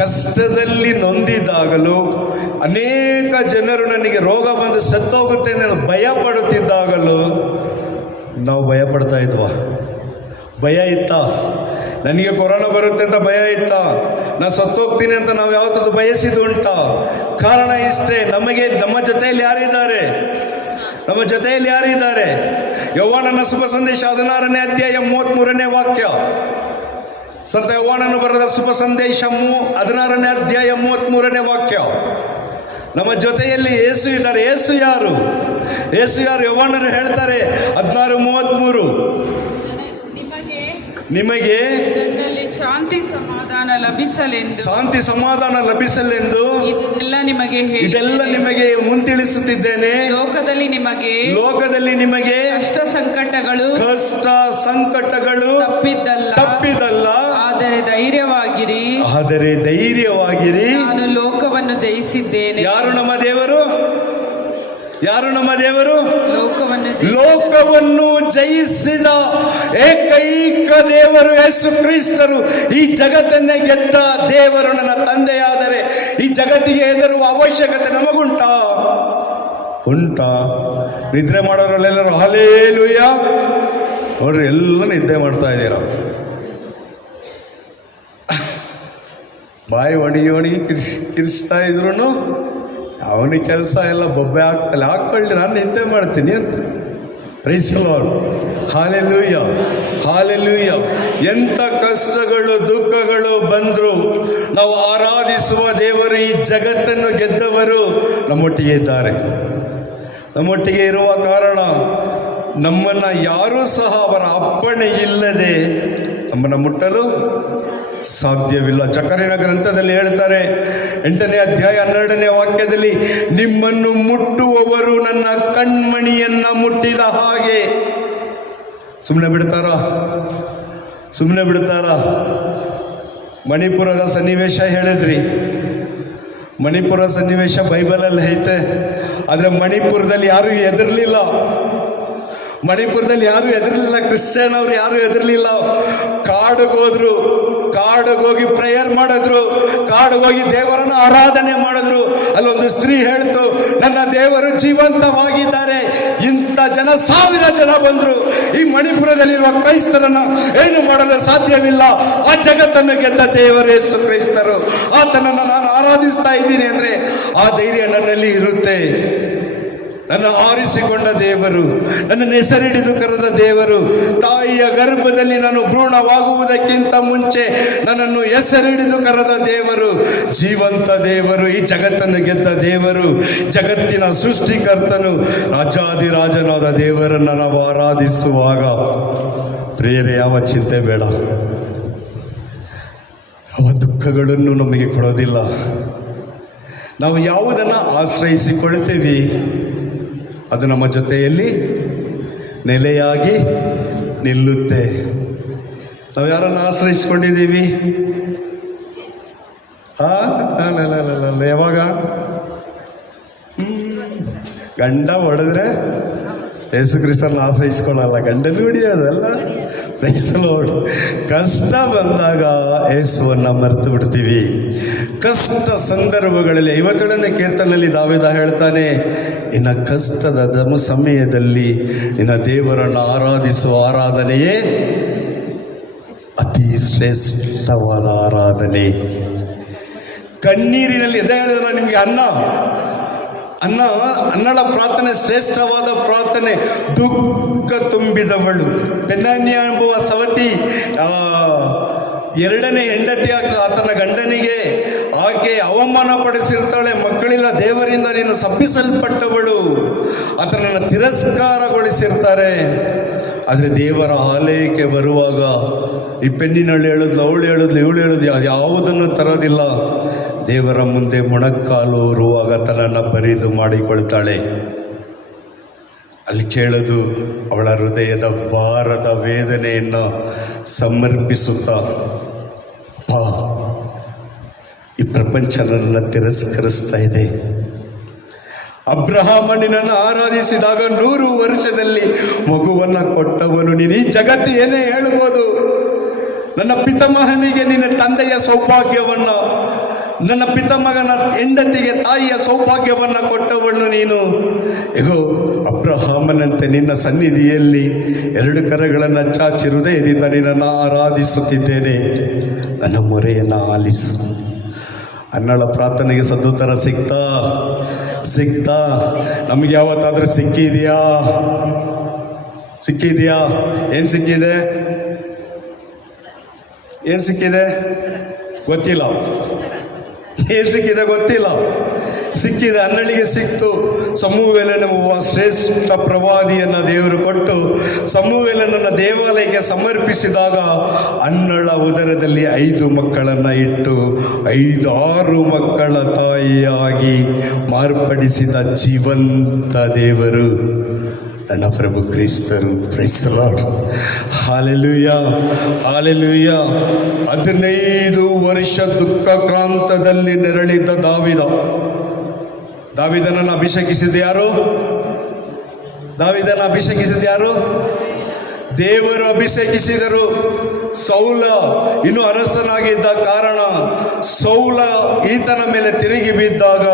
ಕಷ್ಟದಲ್ಲಿ ನೊಂದಿದಾಗಲೂ, ಅನೇಕ ಜನರು ನನಗೆ ರೋಗ ಬಂದು ಸತ್ತೋಗುತ್ತೆ ಅಂತ ಭಯ ಪಡುತ್ತಿದ್ದಾಗಲೂ ನಾವು ಭಯ ಪಡ್ತಾ ಇದ್ವಾ? ಭಯ ಇತ್ತಾ? ನನಗೆ ಕೊರೋನಾ ಬರುತ್ತೆ ಅಂತ ಭಯ ಇತ್ತಾ? ನಾನು ಸತ್ತೋಗ್ತೀನಿ ಅಂತ ನಾವು ಯಾವತ್ತೂ ಬಯಸಿದ್ದು ಉಂಟಾ? ಕಾರಣ ಇಷ್ಟೇ, ನಮ್ಮ ಜೊತೆಯಲ್ಲಿ ಯಾರಿದ್ದಾರೆ? ನಮ್ಮ ಜೊತೆಯಲ್ಲಿ ಯಾರಿದ್ದಾರೆ? ಯೋಹಾನನ ಶುಭ ಸಂದೇಶ 16ನೇ ಅಧ್ಯಾಯ 33ನೇ ವಾಕ್ಯ. ಸಂತ ಯೋಹಾನನು ಬರೆದ ಶುಭ ಸಂದೇಶ 16ನೇ ಅಧ್ಯಾಯ 33ನೇ ವಾಕ್ಯ. ನಮ್ಮ ಜೊತೆಯಲ್ಲಿ ಯೇಸು ಇದ್ದಾರೆ. ಯೇಸು ಯಾರು? ಯೋಹಾನರು ಹೇಳ್ತಾರೆ 16:33, ನಿಮಗೆ ಶಾಂತಿ ಸಮಾಧಾನ ಲಭಿಸಲೆಂದು ಇದೆಲ್ಲ ನಿಮಗೆ ಮುಂತಿಳಿಸುತ್ತಿದ್ದೇನೆ. ಲೋಕದಲ್ಲಿ ನಿಮಗೆ ಕಷ್ಟ ಸಂಕಟಗಳು ತಪ್ಪಿದ್ದಲ್ಲ. ಆದರೆ ಧೈರ್ಯವಾಗಿರಿ, ನಾನು ಲೋಕವನ್ನು ಜಯಿಸಿದ್ದೇನೆ. ಯಾರು ನಮ್ಮ ದೇವರು? ಲೋಕವನ್ನು ಜಯಿಸಿದ ಏಕೈಕ ದೇವರು ಯೇಸು ಕ್ರಿಸ್ತರು. ಈ ಜಗತ್ತನ್ನೇ ಗೆದ್ದ ದೇವರು ನನ್ನ ತಂದೆಯಾದರೆ ಈ ಜಗತ್ತಿಗೆ ಹೆದರುವ ಅವಶ್ಯಕತೆ ನಮಗುಂಟಾ? ನಿದ್ರೆ ಮಾಡೋರೆಲ್ಲರೂ ಹಲ್ಲೆಲೂಯ ನೋಡ್ರಿ, ಎಲ್ಲ ನಿದ್ದೆ ಮಾಡ್ತಾ ಇದ್ದೀರಾ. ಬಾಯಿ ಒಣಗಿ ಕಿರಿಸ್ತಾ ಇದ್ರು ಅವನಿಗೆ ಕೆಲಸ ಎಲ್ಲ ಬೊಬ್ಬೆ ಆಗ್ತಲ್ಲ, ಹಾಕೊಳ್ಳಿ, ನಾನು ನಿದ್ದೆ ಮಾಡ್ತೀನಿ ಅಂತ. Praise the lord, hallelujah. ಎಂಥ ಕಷ್ಟಗಳು ದುಃಖಗಳು ಬಂದರು ನಾವು ಆರಾಧಿಸುವ ದೇವರು, ಈ ಜಗತ್ತನ್ನು ಗೆದ್ದವರು ನಮ್ಮೊಟ್ಟಿಗೆ ಇದ್ದಾರೆ. ನಮ್ಮೊಟ್ಟಿಗೆ ಇರುವ ಕಾರಣ ನಮ್ಮನ್ನು ಯಾರೂ ಸಹ ಅವರ ಅಪ್ಪಣೆ ಇಲ್ಲದೆ ನಮ್ಮನ್ನು ಮುಟ್ಟಲು ಸಾಧ್ಯವಿಲ್ಲ. ಜಕರ್ಯನ ಗ್ರಂಥದಲ್ಲಿ ಹೇಳ್ತಾರೆ 8ನೇ ಅಧ್ಯಾಯ 12ನೇ ವಾಕ್ಯದಲ್ಲಿ, ನಿಮ್ಮನ್ನು ಮುಟ್ಟುವವರು ನನ್ನ ಕಣ್ಮಣಿಯನ್ನ ಮುಟ್ಟಿದ ಹಾಗೆ. ಸುಮ್ಮನೆ ಬಿಡ್ತಾರಾ? ಮಣಿಪುರದ ಸನ್ನಿವೇಶ ಹೇಳಿದ್ರಿ. ಮಣಿಪುರ ಸನ್ನಿವೇಶ ಬೈಬಲಲ್ಲಿ ಐತೆ. ಆದರೆ ಮಣಿಪುರದಲ್ಲಿ ಯಾರು ಹೆದರ್ಲಿಲ್ಲ. ಕ್ರಿಶ್ಚಿಯನ್ ಅವ್ರು ಯಾರು ಹೆದರ್ಲಿಲ್ಲ. ಕಾಡಿಗೋಗಿ ಪ್ರೇಯರ್ ಮಾಡಿದ್ರು, ಕಾಡಿಗೋಗಿ ದೇವರನ್ನು ಆರಾಧನೆ ಮಾಡಿದ್ರು. ಅಲ್ಲೊಂದು ಸ್ತ್ರೀ ಹೇಳ್ತು, ನನ್ನ ದೇವರು ಜೀವಂತವಾಗಿದ್ದಾರೆ. ಇಂಥ ಜನ 1000 ಜನ ಬಂದ್ರು, ಈ ಮಣಿಪುರದಲ್ಲಿರುವ ಕ್ರೈಸ್ತರನ್ನ ಏನು ಮಾಡಲು ಸಾಧ್ಯವಿಲ್ಲ. ಆ ಜಗತ್ತನ್ನು ಗೆದ್ದ ದೇವರು ಯೇಸು ಕ್ರೈಸ್ತರು. ಆತನನ್ನು ನಾನು ಆರಾಧಿಸ್ತಾ ಇದ್ದೀನಿ ಅಂದ್ರೆ ಆ ಧೈರ್ಯ ನನ್ನಲ್ಲಿ ಇರುತ್ತೆ. ನನ್ನ ಆರಿಸಿಕೊಂಡ ದೇವರು, ನನ್ನ ಹೆಸರಿಡಿದು ಕರೆದ ದೇವರು, ತಾಯಿಯ ಗರ್ಭದಲ್ಲಿ ನಾನು ಭ್ರೂಣವಾಗುವುದಕ್ಕಿಂತ ಮುಂಚೆ ನನ್ನನ್ನು ಹೆಸರಿಡಿದು ಕರೆದ ದೇವರು, ಜೀವಂತ ದೇವರು, ಈ ಜಗತ್ತನ್ನು ಗೆದ್ದ ದೇವರು, ಜಗತ್ತಿನ ಸೃಷ್ಟಿಕರ್ತನು, ರಾಜಾದಿರಾಜನಾದ ದೇವರನ್ನು ನಾವು ಆರಾಧಿಸುವಾಗ ಪ್ರಿಯರೇ, ಯಾವ ಚಿಂತೆ ಬೇಡ, ಯಾವ ದುಃಖಗಳನ್ನು ನಮಗೆ ಕೊಡೋದಿಲ್ಲ. ನಾವು ಯಾವುದನ್ನು ಆಶ್ರಯಿಸಿಕೊಳ್ತೇವೆ ಅದು ನಮ್ಮ ಜೊತೆಯಲ್ಲಿ ನೆಲೆಯಾಗಿ ನಿಲ್ಲುತ್ತೆ. ನಾವು ಯಾರನ್ನು ಆಶ್ರಯಿಸ್ಕೊಂಡಿದ್ದೀವಿ? ಯಾವಾಗ ಗಂಡ ಹೊಡೆದ್ರೆ ಯೇಸು ಕ್ರಿಸ್ತನ ಆಶ್ರಯಿಸ್ಕೊಳ್ಳಲ್ಲ, ಗಂಡನ ಹಿಡಿಯೋದಲ್ಲ. ಪ್ರೈಸಲೋಡ್. ಕಷ್ಟ ಬಂದಾಗ ಯೇಸುವನ್ನು ಮರೆತು ಬಿಡ್ತೀವಿ. ಕಷ್ಟ ಸಂದರ್ಭಗಳಲ್ಲಿ 57ನೇ ಕೀರ್ತನೆಯಲ್ಲಿ ದಾವೀದ ಹೇಳ್ತಾನೆ, ನಿನ್ನ ಕಷ್ಟದ ಸಮಯದಲ್ಲಿ ನಿನ್ನ ದೇವರನ್ನು ಆರಾಧಿಸುವ ಆರಾಧನೆಯೇ ಅತಿ ಶ್ರೇಷ್ಠವಾದ ಆರಾಧನೆ. ಕಣ್ಣೀರಿನಲ್ಲಿ ಎದೆ ಹೇಳಿದ್ರೆ ನಿಮಗೆ ಅನ್ನಳ ಪ್ರಾರ್ಥನೆ ಶ್ರೇಷ್ಠವಾದ ಪ್ರಾರ್ಥನೆ. ದುಃಖ ತುಂಬಿದವಳು ಪೆನ್ನನ್ಯ ಎಂಬುವ ಸವತಿ 2ನೇ ಹೆಂಡತಿ ಆತನ ಗಂಡನಿಗೆ ಆಕೆ ಅವಮಾನ ಪಡಿಸಿರ್ತಾಳೆ. ಮಕ್ಕಳಿಲ್ಲ, ದೇವರಿಂದ ನೀನು ಶಪಿಸಲ್ಪಟ್ಟವಳು, ಆತನನ್ನು ತಿರಸ್ಕಾರಗೊಳಿಸಿರ್ತಾರೆ. ಆದರೆ ದೇವರ ಆಲಯಕ್ಕೆ ಬರುವಾಗ ಈ ಪೆಣ್ಣಿನಳು ಹೇಳಿದ್ಲು, ಅವಳು ಹೇಳಿದ್ಲು, ಇವಳು ಹೇಳಿದ್ಲು, ಅದು ಯಾವುದನ್ನು ತರೋದಿಲ್ಲ. ದೇವರ ಮುಂದೆ ಮೊಣಕಾಲು ಊರುವಾಗ ತನ್ನನ್ನು ಬರಿದು ಮಾಡಿಕೊಳ್ತಾಳೆ. ಅಲ್ಲಿ ಕೇಳೋದು ಅವಳ ಹೃದಯದ ಭಾರದ ವೇದನೆಯನ್ನು ಸಮರ್ಪಿಸುತ್ತಾ, ಈ ಪ್ರಪಂಚ ನನ್ನನ್ನು ತಿರಸ್ಕರಿಸ್ತಾ ಇದೆ. ಅಬ್ರಹಾಮ ನಿನ್ನನ್ನು ಆರಾಧಿಸಿದಾಗ 100 ವರ್ಷದಲ್ಲಿ ಮಗುವನ್ನು ಕೊಟ್ಟವನು ನೀನು. ಈ ಜಗತ್ತು ಏನೇ ಹೇಳ್ಬೋದು, ನನ್ನ ಪಿತಾಮಹನಿಗೆ ನಿನ್ನ ತಂದೆಯ ಸೌಭಾಗ್ಯವನ್ನು, ನನ್ನ ಪಿತಾಮಹನ ಹೆಂಡತಿಗೆ ತಾಯಿಯ ಸೌಭಾಗ್ಯವನ್ನು ಕೊಟ್ಟವಳು ನೀನು. ಹೇಗೋ ಅಬ್ರಹಾಮನಂತೆ ನಿನ್ನ ಸನ್ನಿಧಿಯಲ್ಲಿ 2 ಕರಗಳನ್ನು ಚಾಚಿ ಹೃದಯದಿಂದ ನಿನ್ನನ್ನು ಆರಾಧಿಸುತ್ತಿದ್ದೇನೆ. ನನ್ನ ಮೊರೆಯನ್ನು ಆಲಿಸು. ಅನ್ನಳ ಪ್ರಾರ್ಥನೆಗೆ ಸದುತ್ತರ ಸಿಗ್ತಾ ನಮಗೆ ಯಾವತ್ತಾದ್ರೂ ಸಿಕ್ಕಿದೆಯಾ? ಏನು ಸಿಕ್ಕಿದೆ ಗೊತ್ತಿಲ್ಲ. ಏನು ಸಿಕ್ಕಿದೆ ಗೊತ್ತಿಲ್ಲ. ಸಿಕ್ಕಿದೆ, ಅನ್ನಳಿಗೆ ಸಿಕ್ತು. ಸಮುವೇಲನೆಂಬುವ ಶ್ರೇಷ್ಠ ಪ್ರವಾದಿಯನ್ನು ದೇವರು ಕೊಟ್ಟು ಸಮುವೇಲನನ್ನು ದೇವಾಲಯಕ್ಕೆ ಸಮರ್ಪಿಸಿದಾಗ ಅನ್ನಳ ಉದರದಲ್ಲಿ 5 ಮಕ್ಕಳನ್ನು ಇಟ್ಟು 5-6 ಮಕ್ಕಳ ತಾಯಿಯಾಗಿ ಮಾರ್ಪಡಿಸಿದ ಜೀವಂತ ದೇವರು ನನ್ನ ಪ್ರಭು ಕ್ರಿಸ್ತರು. Praise the lord. Hallelujah, hallelujah. 15 ವರ್ಷ ದುಃಖಕ್ರಾಂತದಲ್ಲಿ ನೆರಳಿದ್ದ ದಾವೀದನನ್ನು ಅಭಿಷೇಕಿಸಿದ ಯಾರು? ದೇವರು ಅಭಿಷೇಕಿಸಿದರು. ಸೌಲ ಇನ್ನು ಅರಸನಾಗಿದ್ದ ಕಾರಣ ಸೌಲ ಈತನ ಮೇಲೆ ತಿರುಗಿ ಬಿದ್ದಾಗ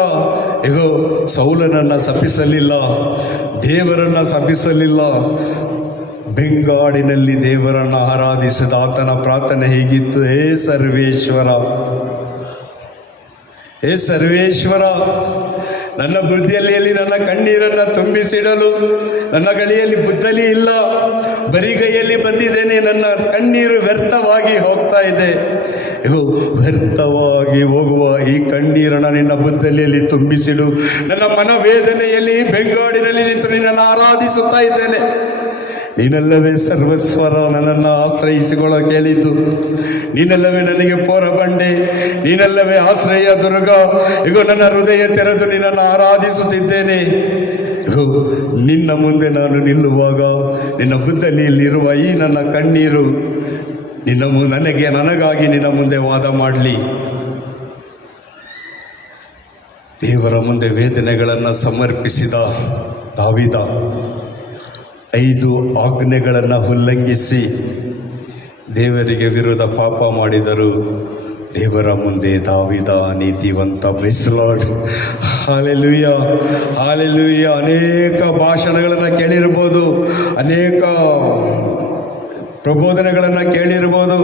ಹೇಗೋ ಸೌಲನನ್ನು ಶಪಿಸಲಿಲ್ಲ, ದೇವರನ್ನು ಶಪಿಸಲಿಲ್ಲ. ಬೆಂಗಾಡಿನಲ್ಲಿ ದೇವರನ್ನು ಆರಾಧಿಸಿದ ಆತನ ಪ್ರಾರ್ಥನೆ ಹೀಗಿತ್ತು: ಹೇ ಸರ್ವೇಶ್ವರ, ನನ್ನ ಬುದ್ಧಿಯಲ್ಲಿ ನನ್ನ ಕಣ್ಣೀರನ್ನು ತುಂಬಿಸಿಡಲು ನನ್ನ ಗಳಿಯಲ್ಲಿ ಬುದ್ಧಲಿ ಇಲ್ಲ. ಬರಿಗೈಯಲ್ಲಿ ಬಂದಿದ್ದೇನೆ, ನನ್ನ ಕಣ್ಣೀರು ವ್ಯರ್ಥವಾಗಿ ಹೋಗ್ತಾ ಇದೆ. ವ್ಯರ್ಥವಾಗಿ ಹೋಗುವ ಈ ಕಣ್ಣೀರನ್ನು ನಿನ್ನ ಬುದ್ಧಲಿಯಲ್ಲಿ ತುಂಬಿಸಿಡು. ನನ್ನ ಮನವೇದನೆಯಲ್ಲಿ ಬೆಂಗಾಡಿನಲ್ಲಿ ನಿಂತು ನಿನ್ನನ್ನು ಆರಾಧಿಸುತ್ತಾ ಇದ್ದೇನೆ. ನೀನಲ್ಲವೇ ಸರ್ವಸ್ವರ ನನ್ನನ್ನು ಆಶ್ರಯಿಸಿಕೊಳ್ಳ ಕೇಳಿದ್ದು. ನೀನಲ್ಲವೇ ನನಗೆ ಪೋರಬಂಡೆ, ನೀನಲ್ಲವೇ ಆಶ್ರಯ ದುರ್ಗ. ಈಗ ನನ್ನ ಹೃದಯ ತೆರೆದು ನಿನ್ನನ್ನು ಆರಾಧಿಸುತ್ತಿದ್ದೇನೆ. ನಿನ್ನ ಮುಂದೆ ನಾನು ನಿಲ್ಲುವಾಗ ನಿನ್ನ ಬುದ್ಧಲಿಯಲ್ಲಿರುವ ಈ ನನ್ನ ಕಣ್ಣೀರು ನನಗಾಗಿ ನಿನ್ನ ಮುಂದೆ ವಾದ ಮಾಡಲಿ. ದೇವರ ಮುಂದೆ ವೇದನೆಗಳನ್ನು ಸಮರ್ಪಿಸಿದ ದಾವೀದ 5 ಆಜ್ಞೆಗಳನ್ನು ಉಲ್ಲಂಘಿಸಿ ದೇವರಿಗೆ ವಿರೋಧ ಪಾಪ ಮಾಡಿದರು, ದೇವರ ಮುಂದೆ ದಾವಿದ ನೀತಿವಂತ. Praise lord. Hallelujah, hallelujah. ಅನೇಕ ಭಾಷಣಗಳನ್ನು ಕೇಳಿರ್ಬೋದು, ಅನೇಕ ಪ್ರಬೋಧನೆಗಳನ್ನು ಕೇಳಿರ್ಬೋದು.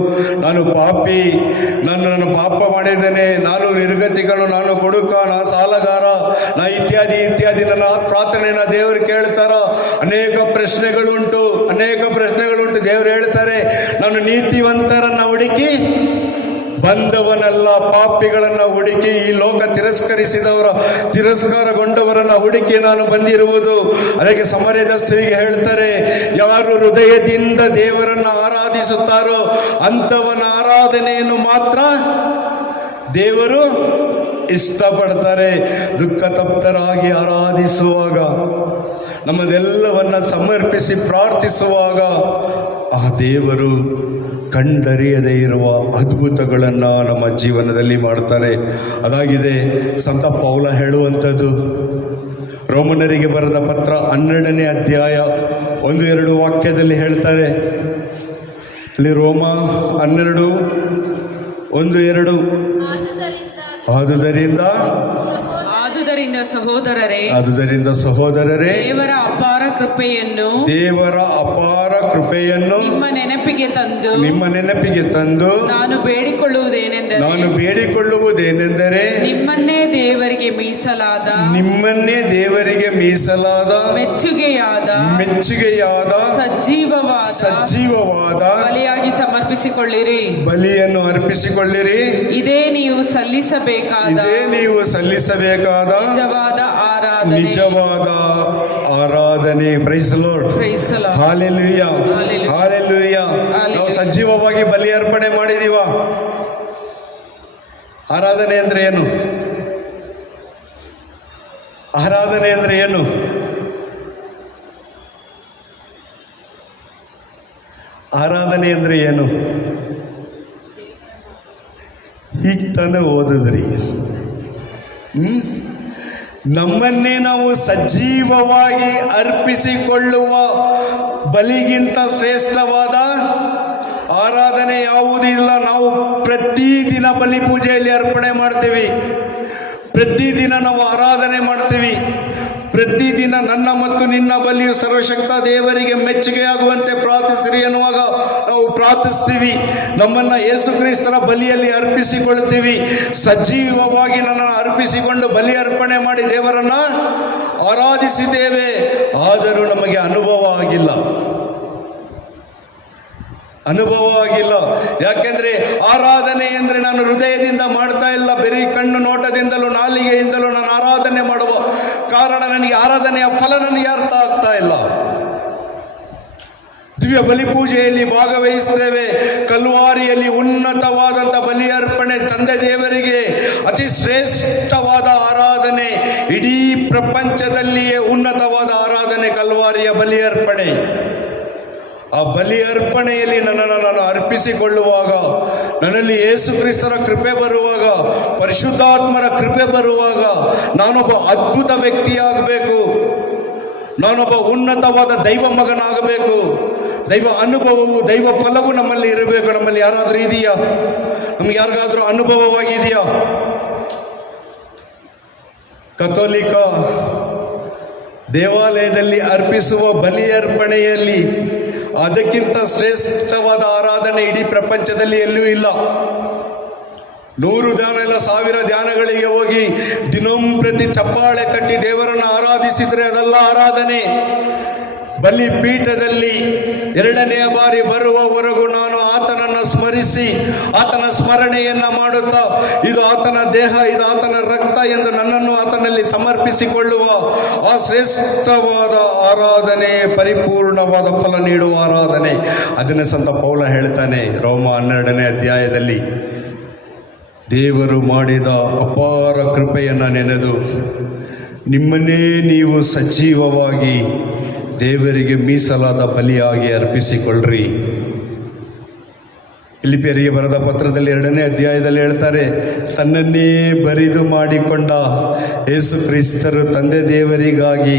ನಾನು ಪಾಪಿ, ನಾನು ಪಾಪ ಮಾಡಿದ್ದೇನೆ, ನಾನು ನಿರ್ಗತಿಕನು, ನಾನು ಕೊಡುಕ, ನಾನು ಸಾಲಗಾರ, ನಾ ಇತ್ಯಾದಿ ಇತ್ಯಾದಿ ನನ್ನ ಪ್ರಾರ್ಥನೆಯನ್ನು ದೇವರು ಕೇಳ್ತಾರ. ಅನೇಕ ಪ್ರಶ್ನೆಗಳುಂಟು, ಅನೇಕ ಪ್ರಶ್ನೆಗಳುಂಟು. ದೇವರು ಹೇಳ್ತಾರೆ, ನಾನು ನೀತಿವಂತರನ್ನು ಹುಡುಕಿ ಬಂದವನಲ್ಲ, ಪಾಪಿಗಳನ್ನು ಹುಡುಕಿ, ಈ ಲೋಕ ತಿರಸ್ಕಾರಗೊಂಡವರನ್ನು ಹುಡುಕಿ ನಾನು ಬಂದಿರುವುದು. ಅದಕ್ಕೆ ಸಮರ್ಯದ ಸ್ತ್ರೀಗೆ ಹೇಳ್ತಾರೆ, ಯಾರು ಹೃದಯದಿಂದ ದೇವರನ್ನು ಆರಾಧಿಸುತ್ತಾರೋ ಅಂಥವನ ಆರಾಧನೆಯನ್ನು ಮಾತ್ರ ದೇವರು ಇಷ್ಟಪಡ್ತಾರೆ. ದುಃಖ ತಪ್ತರಾಗಿ ಆರಾಧಿಸುವಾಗ, ನಮ್ಮದೆಲ್ಲವನ್ನ ಸಮರ್ಪಿಸಿ ಪ್ರಾರ್ಥಿಸುವಾಗ ಆ ದೇವರು ಕಂಡರಿಯದೇ ಇರುವ ಅದ್ಭುತಗಳನ್ನು ನಮ್ಮ ಜೀವನದಲ್ಲಿ ಮಾಡ್ತಾರೆ. ಅದಾಗಿದೆ ಸಂತ ಪೌಲ ಹೇಳುವಂಥದ್ದು. ರೋಮನರಿಗೆ ಬರೆದ ಪತ್ರ 12ನೇ ಅಧ್ಯಾಯ 1-2 ವಾಕ್ಯದಲ್ಲಿ ಹೇಳ್ತಾರೆ. ಅಲ್ಲಿ ರೋಮ 12:1-2. ಆದುದರಿಂದ ಸಹೋದರರೇ, ದೇವರ ಅಪಾರ ಕೃಪೆಯನ್ನು ನಿಮ್ಮ ನೆನಪಿಗೆ ತಂದು ನಾನು ಬೇಡಿಕೊಳ್ಳುವುದೇನೆಂದರೆ ನಿಮ್ಮನ್ನೇ ದೇವರಿಗೆ ಮೀಸಲಾದ ಮೆಚ್ಚುಗೆಯಾದ ಸಜೀವವಾದ ಬಲಿಯಾಗಿ ಸಮರ್ಪಿಸಿಕೊಳ್ಳಿರಿ. ಬಲಿಯನ್ನು ಅರ್ಪಿಸಿಕೊಳ್ಳಿರಿ. ಇದೇ ನೀವು ಸಲ್ಲಿಸಬೇಕಾದ ನಿಜವಾದ ಆರಾಧನೆ. Praise lord. Hallelujah, hallelujah. ನಾವು ಸಜೀವವಾಗಿ ಬಲಿ ಅರ್ಪಣೆ ಮಾಡಿದೀವ. ಆರಾಧನೆ ಅಂದ್ರೆ ಏನು? ಆರಾಧನೆ ಅಂದ್ರೆ ಏನು? ಆರಾಧನೆ ಅಂದ್ರೆ ಏನು? ಈಗ ತಾನೇ ಓದಿದ್ರಿ. ನಮ್ಮನ್ನೇ ನಾವು ಸಜೀವವಾಗಿ ಅರ್ಪಿಸಿಕೊಳ್ಳುವ ಬಲಿಗಿಂತ ಶ್ರೇಷ್ಠವಾದ ಆರಾಧನೆ ಯಾವುದೂ ಇಲ್ಲ. ನಾವು ಪ್ರತಿದಿನ ಬಲಿ ಪೂಜೆಯಲ್ಲಿ ಅರ್ಪಣೆ ಮಾಡ್ತೀವಿ, ಪ್ರತಿದಿನ ನಾವು ಆರಾಧನೆ ಮಾಡ್ತೀವಿ. ಪ್ರತಿದಿನ ನನ್ನ ಮತ್ತು ನಿನ್ನ ಬಲಿಯು ಸರ್ವಶಕ್ತ ದೇವರಿಗೆ ಮೆಚ್ಚುಗೆಯಾಗುವಂತೆ ಪ್ರಾರ್ಥಿಸಿರಿ ಎನ್ನುವಾಗ ನಾವು ಪ್ರಾರ್ಥಿಸ್ತೀವಿ. ನಮ್ಮನ್ನು ಯೇಸು ಕ್ರಿಸ್ತರ ಬಲಿಯಲ್ಲಿ ಅರ್ಪಿಸಿಕೊಳ್ತೀವಿ. ಸಜೀವವಾಗಿ ನನ್ನನ್ನು ಅರ್ಪಿಸಿಕೊಂಡು ಬಲಿ ಅರ್ಪಣೆ ಮಾಡಿ ದೇವರನ್ನು ಆರಾಧಿಸಿದ್ದೇವೆ. ಆದರೂ ನಮಗೆ ಅನುಭವ ಆಗಿಲ್ಲ. ಯಾಕೆಂದ್ರೆ ಆರಾಧನೆ ಎಂದರೆ ನಾನು ಹೃದಯದಿಂದ ಮಾಡ್ತಾ ಇಲ್ಲ, ಬರೀ ಕಣ್ಣು ನೋಟದಿಂದಲೂ ನಾಲಿಗೆಯಿಂದಲೂ ನಾನು ಆರಾಧನೆ ಮಾಡುವ ಕಾರಣ ನನಗೆ ಆರಾಧನೆಯ ಫಲ ನನಗೆ ಅರ್ಥ ಆಗ್ತಾ ಇಲ್ಲ. ದಿವ್ಯ ಬಲಿ ಪೂಜೆಯಲ್ಲಿ ಭಾಗವಹಿಸ್ತೇವೆ. ಕಲ್ವಾರಿಯಲ್ಲಿ ಉನ್ನತವಾದಂಥ ಬಲಿ ಅರ್ಪಣೆ, ತಂದೆ ದೇವರಿಗೆ ಅತಿ ಶ್ರೇಷ್ಠವಾದ ಆರಾಧನೆ, ಇಡೀ ಪ್ರಪಂಚದಲ್ಲಿಯೇ ಉನ್ನತವಾದ ಆರಾಧನೆ ಕಲ್ವಾರಿಯ ಬಲಿ ಅರ್ಪಣೆ. ಆ ಬಲಿ ಅರ್ಪಣೆಯಲ್ಲಿ ನನ್ನನ್ನು ನಾನು ಅರ್ಪಿಸಿಕೊಳ್ಳುವಾಗ, ನನ್ನಲ್ಲಿ ಯೇಸು ಕ್ರಿಸ್ತರ ಕೃಪೆ ಬರುವಾಗ, ಪರಿಶುದ್ಧಾತ್ಮರ ಕೃಪೆ ಬರುವಾಗ ನಾನೊಬ್ಬ ಅದ್ಭುತ ವ್ಯಕ್ತಿಯಾಗಬೇಕು, ನಾನೊಬ್ಬ ಉನ್ನತವಾದ ದೈವ ಮಗನಾಗಬೇಕು. ದೈವ ಅನುಭವವು, ದೈವ ಫಲವು ನಮ್ಮಲ್ಲಿ ಇರಬೇಕು. ನಮ್ಮಲ್ಲಿ ಯಾರಾದರೂ ಇದೆಯಾ? ನಮ್ಗೆ ಯಾರಿಗಾದ್ರೂ ಅನುಭವವಾಗಿದೆಯಾ? ಕಥೋಲಿಕ ದೇವಾಲಯದಲ್ಲಿ ಅರ್ಪಿಸುವ ಬಲಿ ಅರ್ಪಣೆಯಲ್ಲಿ ಅದಕ್ಕಿಂತ ಶ್ರೇಷ್ಠವಾದ ಆರಾಧನೆ ಇಡೀ ಪ್ರಪಂಚದಲ್ಲಿ ಎಲ್ಲೂ ಇಲ್ಲ. 100 ಧ್ಯಾನ ಇಲ್ಲ, 1000 ಧ್ಯಾನಗಳಿಗೆ ಹೋಗಿ ದಿನಂಪ್ರತಿ ಚಪ್ಪಾಳೆ ತಟ್ಟಿ ದೇವರನ್ನು ಆರಾಧಿಸಿದರೆ ಅದೆಲ್ಲ ಆರಾಧನೆ. ಬಲಿ ಪೀಠದಲ್ಲಿ 2ನೇ ಬಾರಿ ಬರುವವರೆಗೂ ನಾನು ಆತನನ್ನು ಸ್ಮರಿಸಿ ಆತನ ಸ್ಮರಣೆಯನ್ನ ಮಾಡುತ್ತಾ, ಇದು ಆತನ ದೇಹ, ಇದು ಆತನ ರಕ್ತ ಎಂದು ನನ್ನನ್ನು ಆತನಲ್ಲಿ ಸಮರ್ಪಿಸಿಕೊಳ್ಳುವ ಆ ಶ್ರೇಷ್ಠವಾದ ಆರಾಧನೆ, ಪರಿಪೂರ್ಣವಾದ ಫಲ ನೀಡುವ ಆರಾಧನೆ. ಅದನ್ನೇ ಸಂತ ಪೌಲ ಹೇಳ್ತಾನೆ ರೋಮ 12ನೇ ಅಧ್ಯಾಯದಲ್ಲಿ. ದೇವರು ಮಾಡಿದ ಅಪಾರ ಕೃಪೆಯನ್ನು ನೆನೆದು ನಿಮ್ಮನ್ನೇ ನೀವು ಸಜೀವವಾಗಿ ದೇವರಿಗೆ ಮೀಸಲಾದ ಬಲಿಯಾಗಿ ಅರ್ಪಿಸಿಕೊಳ್ಳ್ರಿ. ಫಿಲಿಪಿಯರಿಗೆ ಬರೆದ ಪತ್ರದಲ್ಲಿ 2ನೇ ಅಧ್ಯಾಯದಲ್ಲಿ ಹೇಳ್ತಾರೆ, ತನ್ನನ್ನೇ ಬರಿದು ಮಾಡಿಕೊಂಡ ಯೇಸು ಕ್ರಿಸ್ತರು ತಂದೆ ದೇವರಿಗಾಗಿ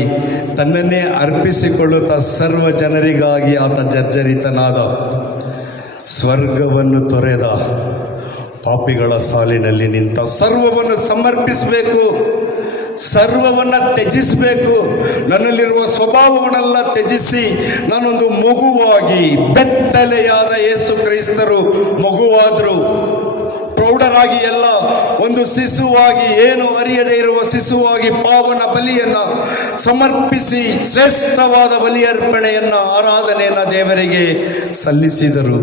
ತನ್ನನ್ನೇ ಅರ್ಪಿಸಿಕೊಳ್ಳುತ್ತಾ ಸರ್ವ ಜನರಿಗಾಗಿ ಆತ ಜರ್ಜರಿತನಾದ. ಸ್ವರ್ಗವನ್ನು ತೊರೆದ ಪಾಪಿಗಳ ಸಾಲಿನಲ್ಲಿ ನಿಂತ. ಸರ್ವವನ್ನು ಸಮರ್ಪಿಸಬೇಕು, ಸರ್ವವನ್ನು ತ್ಯಜಿಸಬೇಕು. ನನ್ನಲ್ಲಿರುವ ಸ್ವಭಾವವನ್ನೆಲ್ಲ ತ್ಯಜಿಸಿ ನಾನೊಂದು ಮಗುವಾಗಿ, ಬೆತ್ತಲೆಯಾದ ಯೇಸು ಕ್ರೈಸ್ತರು ಮಗುವಾದರು, ಪ್ರೌಢರಾಗಿ ಎಲ್ಲ ಒಂದು ಶಿಶುವಾಗಿ, ಏನು ಅರಿಯದೇ ಇರುವ ಶಿಶುವಾಗಿ ಪಾವನ ಬಲಿಯನ್ನು ಸಮರ್ಪಿಸಿ ಶ್ರೇಷ್ಠವಾದ ಬಲಿ ಅರ್ಪಣೆಯನ್ನು, ಆರಾಧನೆಯನ್ನು ದೇವರಿಗೆ ಸಲ್ಲಿಸಿದರು.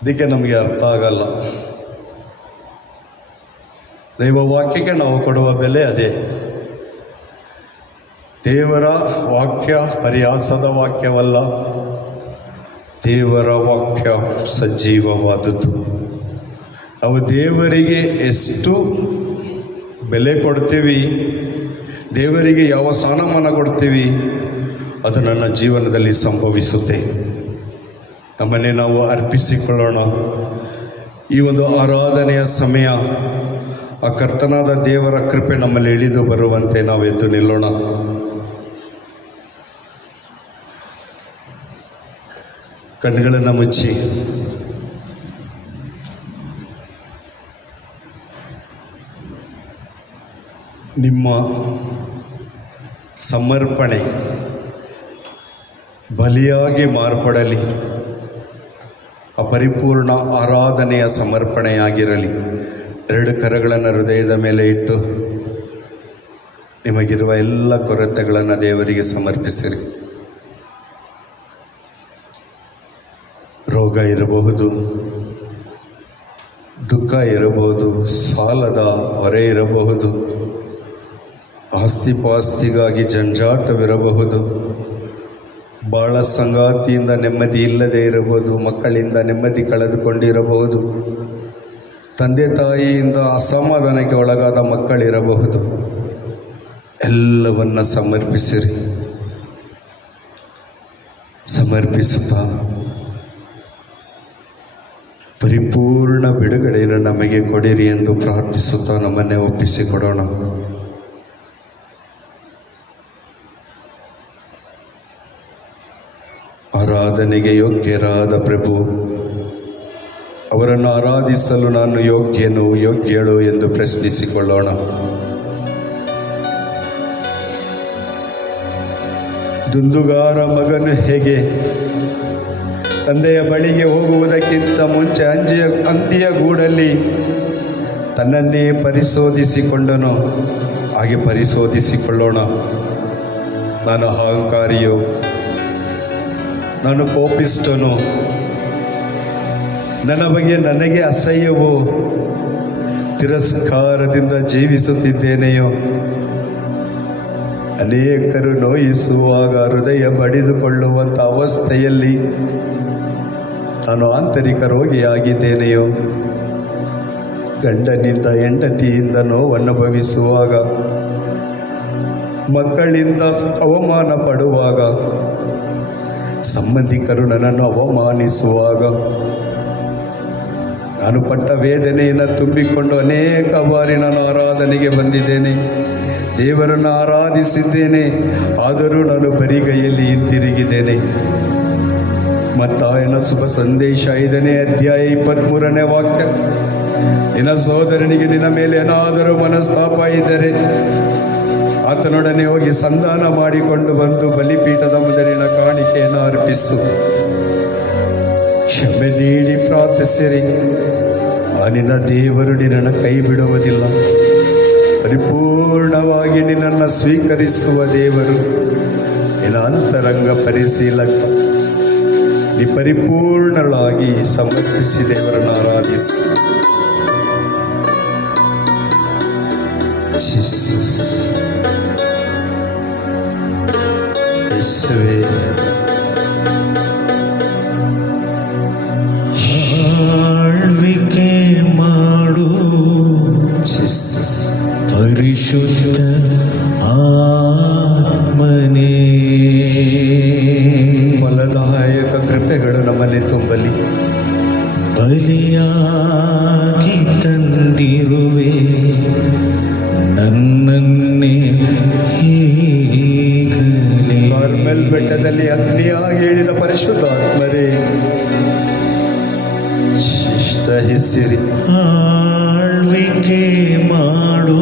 ಅದಕ್ಕೆ ನಮಗೆ ಅರ್ಥ ಆಗಲ್ಲ. ದೈವ ವಾಕ್ಯಕ್ಕೆ ನಾವು ಕೊಡುವ ಬೆಲೆ ಅದೇ. ದೇವರ ವಾಕ್ಯ ಪರ್ಯಾಸದ ವಾಕ್ಯವಲ್ಲ, ದೇವರ ವಾಕ್ಯ ಸಜೀವವಾದದ್ದು. ನಾವು ದೇವರಿಗೆ ಎಷ್ಟು ಬೆಲೆ ಕೊಡ್ತೀವಿ, ದೇವರಿಗೆ ಯಾವ ಸ್ಥಾನಮಾನ ಕೊಡ್ತೀವಿ, ಅದು ನನ್ನ ಜೀವನದಲ್ಲಿ ಸಂಭವಿಸುತ್ತೆ. ನಮ್ಮನ್ನೇ ನಾವು ಅರ್ಪಿಸಿಕೊಳ್ಳೋಣ. ಈ ಒಂದು ಆರಾಧನೆಯ ಸಮಯ ಆ ಕರ್ತನಾದ ದೇವರ ಕೃಪೆ ನಮ್ಮಲ್ಲಿ ಇಳಿದು ಬರುವಂತೆ ನಾವು ಎದ್ದು ನಿಲ್ಲೋಣ. ಕಣ್ಣುಗಳನ್ನು ಮುಚ್ಚಿ ನಿಮ್ಮ ಸಮರ್ಪಣೆ ಬಲಿಯಾಗಿ ಮಾರ್ಪಡಲಿ, ಅಪರಿಪೂರ್ಣ ಆರಾಧನೆಯ ಸಮರ್ಪಣೆಯಾಗಿರಲಿ. ಎರಡು ಕರಗಳನ್ನು ಹೃದಯದ ಮೇಲೆ ಇಟ್ಟು ನಿಮಗಿರುವ ಎಲ್ಲ ಕೊರತೆಗಳನ್ನು ದೇವರಿಗೆ ಸಮರ್ಪಿಸಿರಿ. ರೋಗ ಇರಬಹುದು, ದುಃಖ ಇರಬಹುದು, ಸಾಲದ ಹೊರೆ ಇರಬಹುದು, ಆಸ್ತಿಪಾಸ್ತಿಗಾಗಿ ಜಂಜಾಟವಿರಬಹುದು, ಬಾಳ ಸಂಗಾತಿಯಿಂದ ನೆಮ್ಮದಿ ಇಲ್ಲದೆ ಇರಬಹುದು, ಮಕ್ಕಳಿಂದ ನೆಮ್ಮದಿ ಕಳೆದುಕೊಂಡಿರಬಹುದು, ತಂದೆ ತಾಯಿಯಿಂದ ಅಸಮಾಧಾನಕ್ಕೆ ಒಳಗಾದ ಮಕ್ಕಳಿರಬಹುದು. ಎಲ್ಲವನ್ನ ಸಮರ್ಪಿಸಿರಿ. ಸಮರ್ಪಿಸುತ್ತಾ ಪರಿಪೂರ್ಣ ಬಿಡುಗಡೆಯನ್ನು ನಮಗೆ ಕೊಡಿರಿ ಎಂದು ಪ್ರಾರ್ಥಿಸುತ್ತಾ ನಮ್ಮನ್ನೇ ಒಪ್ಪಿಸಿಕೊಡೋಣ. ಆರಾಧನೆಗೆ ಯೋಗ್ಯರಾದ ಪ್ರಭು, ಅವರನ್ನು ಆರಾಧಿಸಲು ನಾನು ಯೋಗ್ಯನು, ಯೋಗ್ಯಳು ಎಂದು ಪ್ರಶ್ನಿಸಿಕೊಳ್ಳೋಣ. ದುಂದುಗಾರ ಮಗನು ಹೇಗೆ ತಂದೆಯ ಬಳಿಗೆ ಹೋಗುವುದಕ್ಕಿಂತ ಮುಂಚೆ ಹಂದಿಯ ಗೂಡಲ್ಲಿ ತನ್ನನ್ನೇ ಪರಿಶೋಧಿಸಿಕೊಂಡನು, ಹಾಗೆ ಪರಿಶೋಧಿಸಿಕೊಳ್ಳೋಣ. ನಾನು ಅಹಂಕಾರಿಯೋ, ನಾನು ಕೋಪಿಷ್ಟನು, ನನ್ನ ಬಗ್ಗೆ ನನಗೆ ಅಸಹ್ಯವೋ, ತಿರಸ್ಕಾರದಿಂದ ಜೀವಿಸುತ್ತಿದ್ದೇನೆಯೋ, ಅನೇಕರು ನೋಯಿಸುವಾಗ ಹೃದಯ ಬಡಿದುಕೊಳ್ಳುವಂಥ ಅವಸ್ಥೆಯಲ್ಲಿ ನಾನು ಆಂತರಿಕ ರೋಗಿಯಾಗಿದ್ದೇನೆಯೋ, ಗಂಡನಿಂದ ಹೆಂಡತಿಯಿಂದ ನೋವನುಭವಿಸುವಾಗ, ಮಕ್ಕಳಿಂದ ಅವಮಾನ ಪಡುವಾಗ, ಸಂಬಂಧಿಕರು ನನ್ನನ್ನು ಅವಮಾನಿಸುವಾಗ ನಾನು ಪಟ್ಟ ವೇದನೆಯನ್ನು ತುಂಬಿಕೊಂಡು ಅನೇಕ ಬಾರಿ ನಾನು ಆರಾಧನೆಗೆ ಬಂದಿದ್ದೇನೆ, ದೇವರನ್ನು ಆರಾಧಿಸಿದ್ದೇನೆ. ಆದರೂ ನಾನು ಬರಿಗೈಯಲ್ಲಿ ಹಿಂತಿರುಗಿದ್ದೇನೆ. ಮತ್ತಾಯನ ಶುಭ ಸಂದೇಶ 5ನೇ ಅಧ್ಯಾಯ 23ನೇ ವಾಕ್ಯ, ನಿನ್ನ ಸೋದರನಿಗೆ ನಿನ್ನ ಮೇಲೆ ಏನಾದರೂ ಮನಸ್ತಾಪ ಇದ್ದರೆ ಆತನೊಡನೆ ಹೋಗಿ ಸಂಧಾನ ಮಾಡಿಕೊಂಡು ಬಂದು ಬಲಿಪೀಠದ ಮುಂದೆ ನಿನ್ನ ಕಾಣಿಕೆಯನ್ನು ಅರ್ಪಿಸು. ಕ್ಷಮೆ ನೀಡಿ ಪ್ರಾರ್ಥಿಸಿರಿ, ಆ ನಿನ್ನ ದೇವರು ನಿನ್ನನ್ನು ಕೈ ಬಿಡುವುದಿಲ್ಲ. ಪರಿಪೂರ್ಣವಾಗಿ ನಿನ್ನನ್ನು ಸ್ವೀಕರಿಸುವ ದೇವರು, ನಿನ್ನ ಅಂತರಂಗ ಪರಿಶೀಲಕ. ನೀ ಪರಿಪೂರ್ಣಳಾಗಿ ಸಮರ್ಪಿಸಿ ದೇವರನ್ನು ಆರಾಧಿಸಿ. ಜೀಸಸ್, ಯೇಸುವೇ, ಆಳ್ವಿಕೆ ಮಾಡು ಜೀಸಸ್, ಪರಿಶುದ್ಧ ಆತ್ಮನೇ. ಫಲದಾಯಕ ಕೃಪೆಗಳು ನಮ್ಮಲ್ಲಿ ತುಂಬಲಿ. ಬಲಿಯಾಗಿ ತಂದಿರುವೆ ನನ್ನನ್ನೇ ಈಗಲೇ. ಕರ್ಮೆಲ್ ಬೆಟ್ಟದಲ್ಲಿ ಅಗ್ನಿಯಾಗಿ ಇಳಿದ ಪರಿಶುದ್ಧಾತ್ಮರೇ, ಶಿಷ್ಟ ಹೆಸರಿ ಆಳ್ವಿಕೆ ಮಾಡು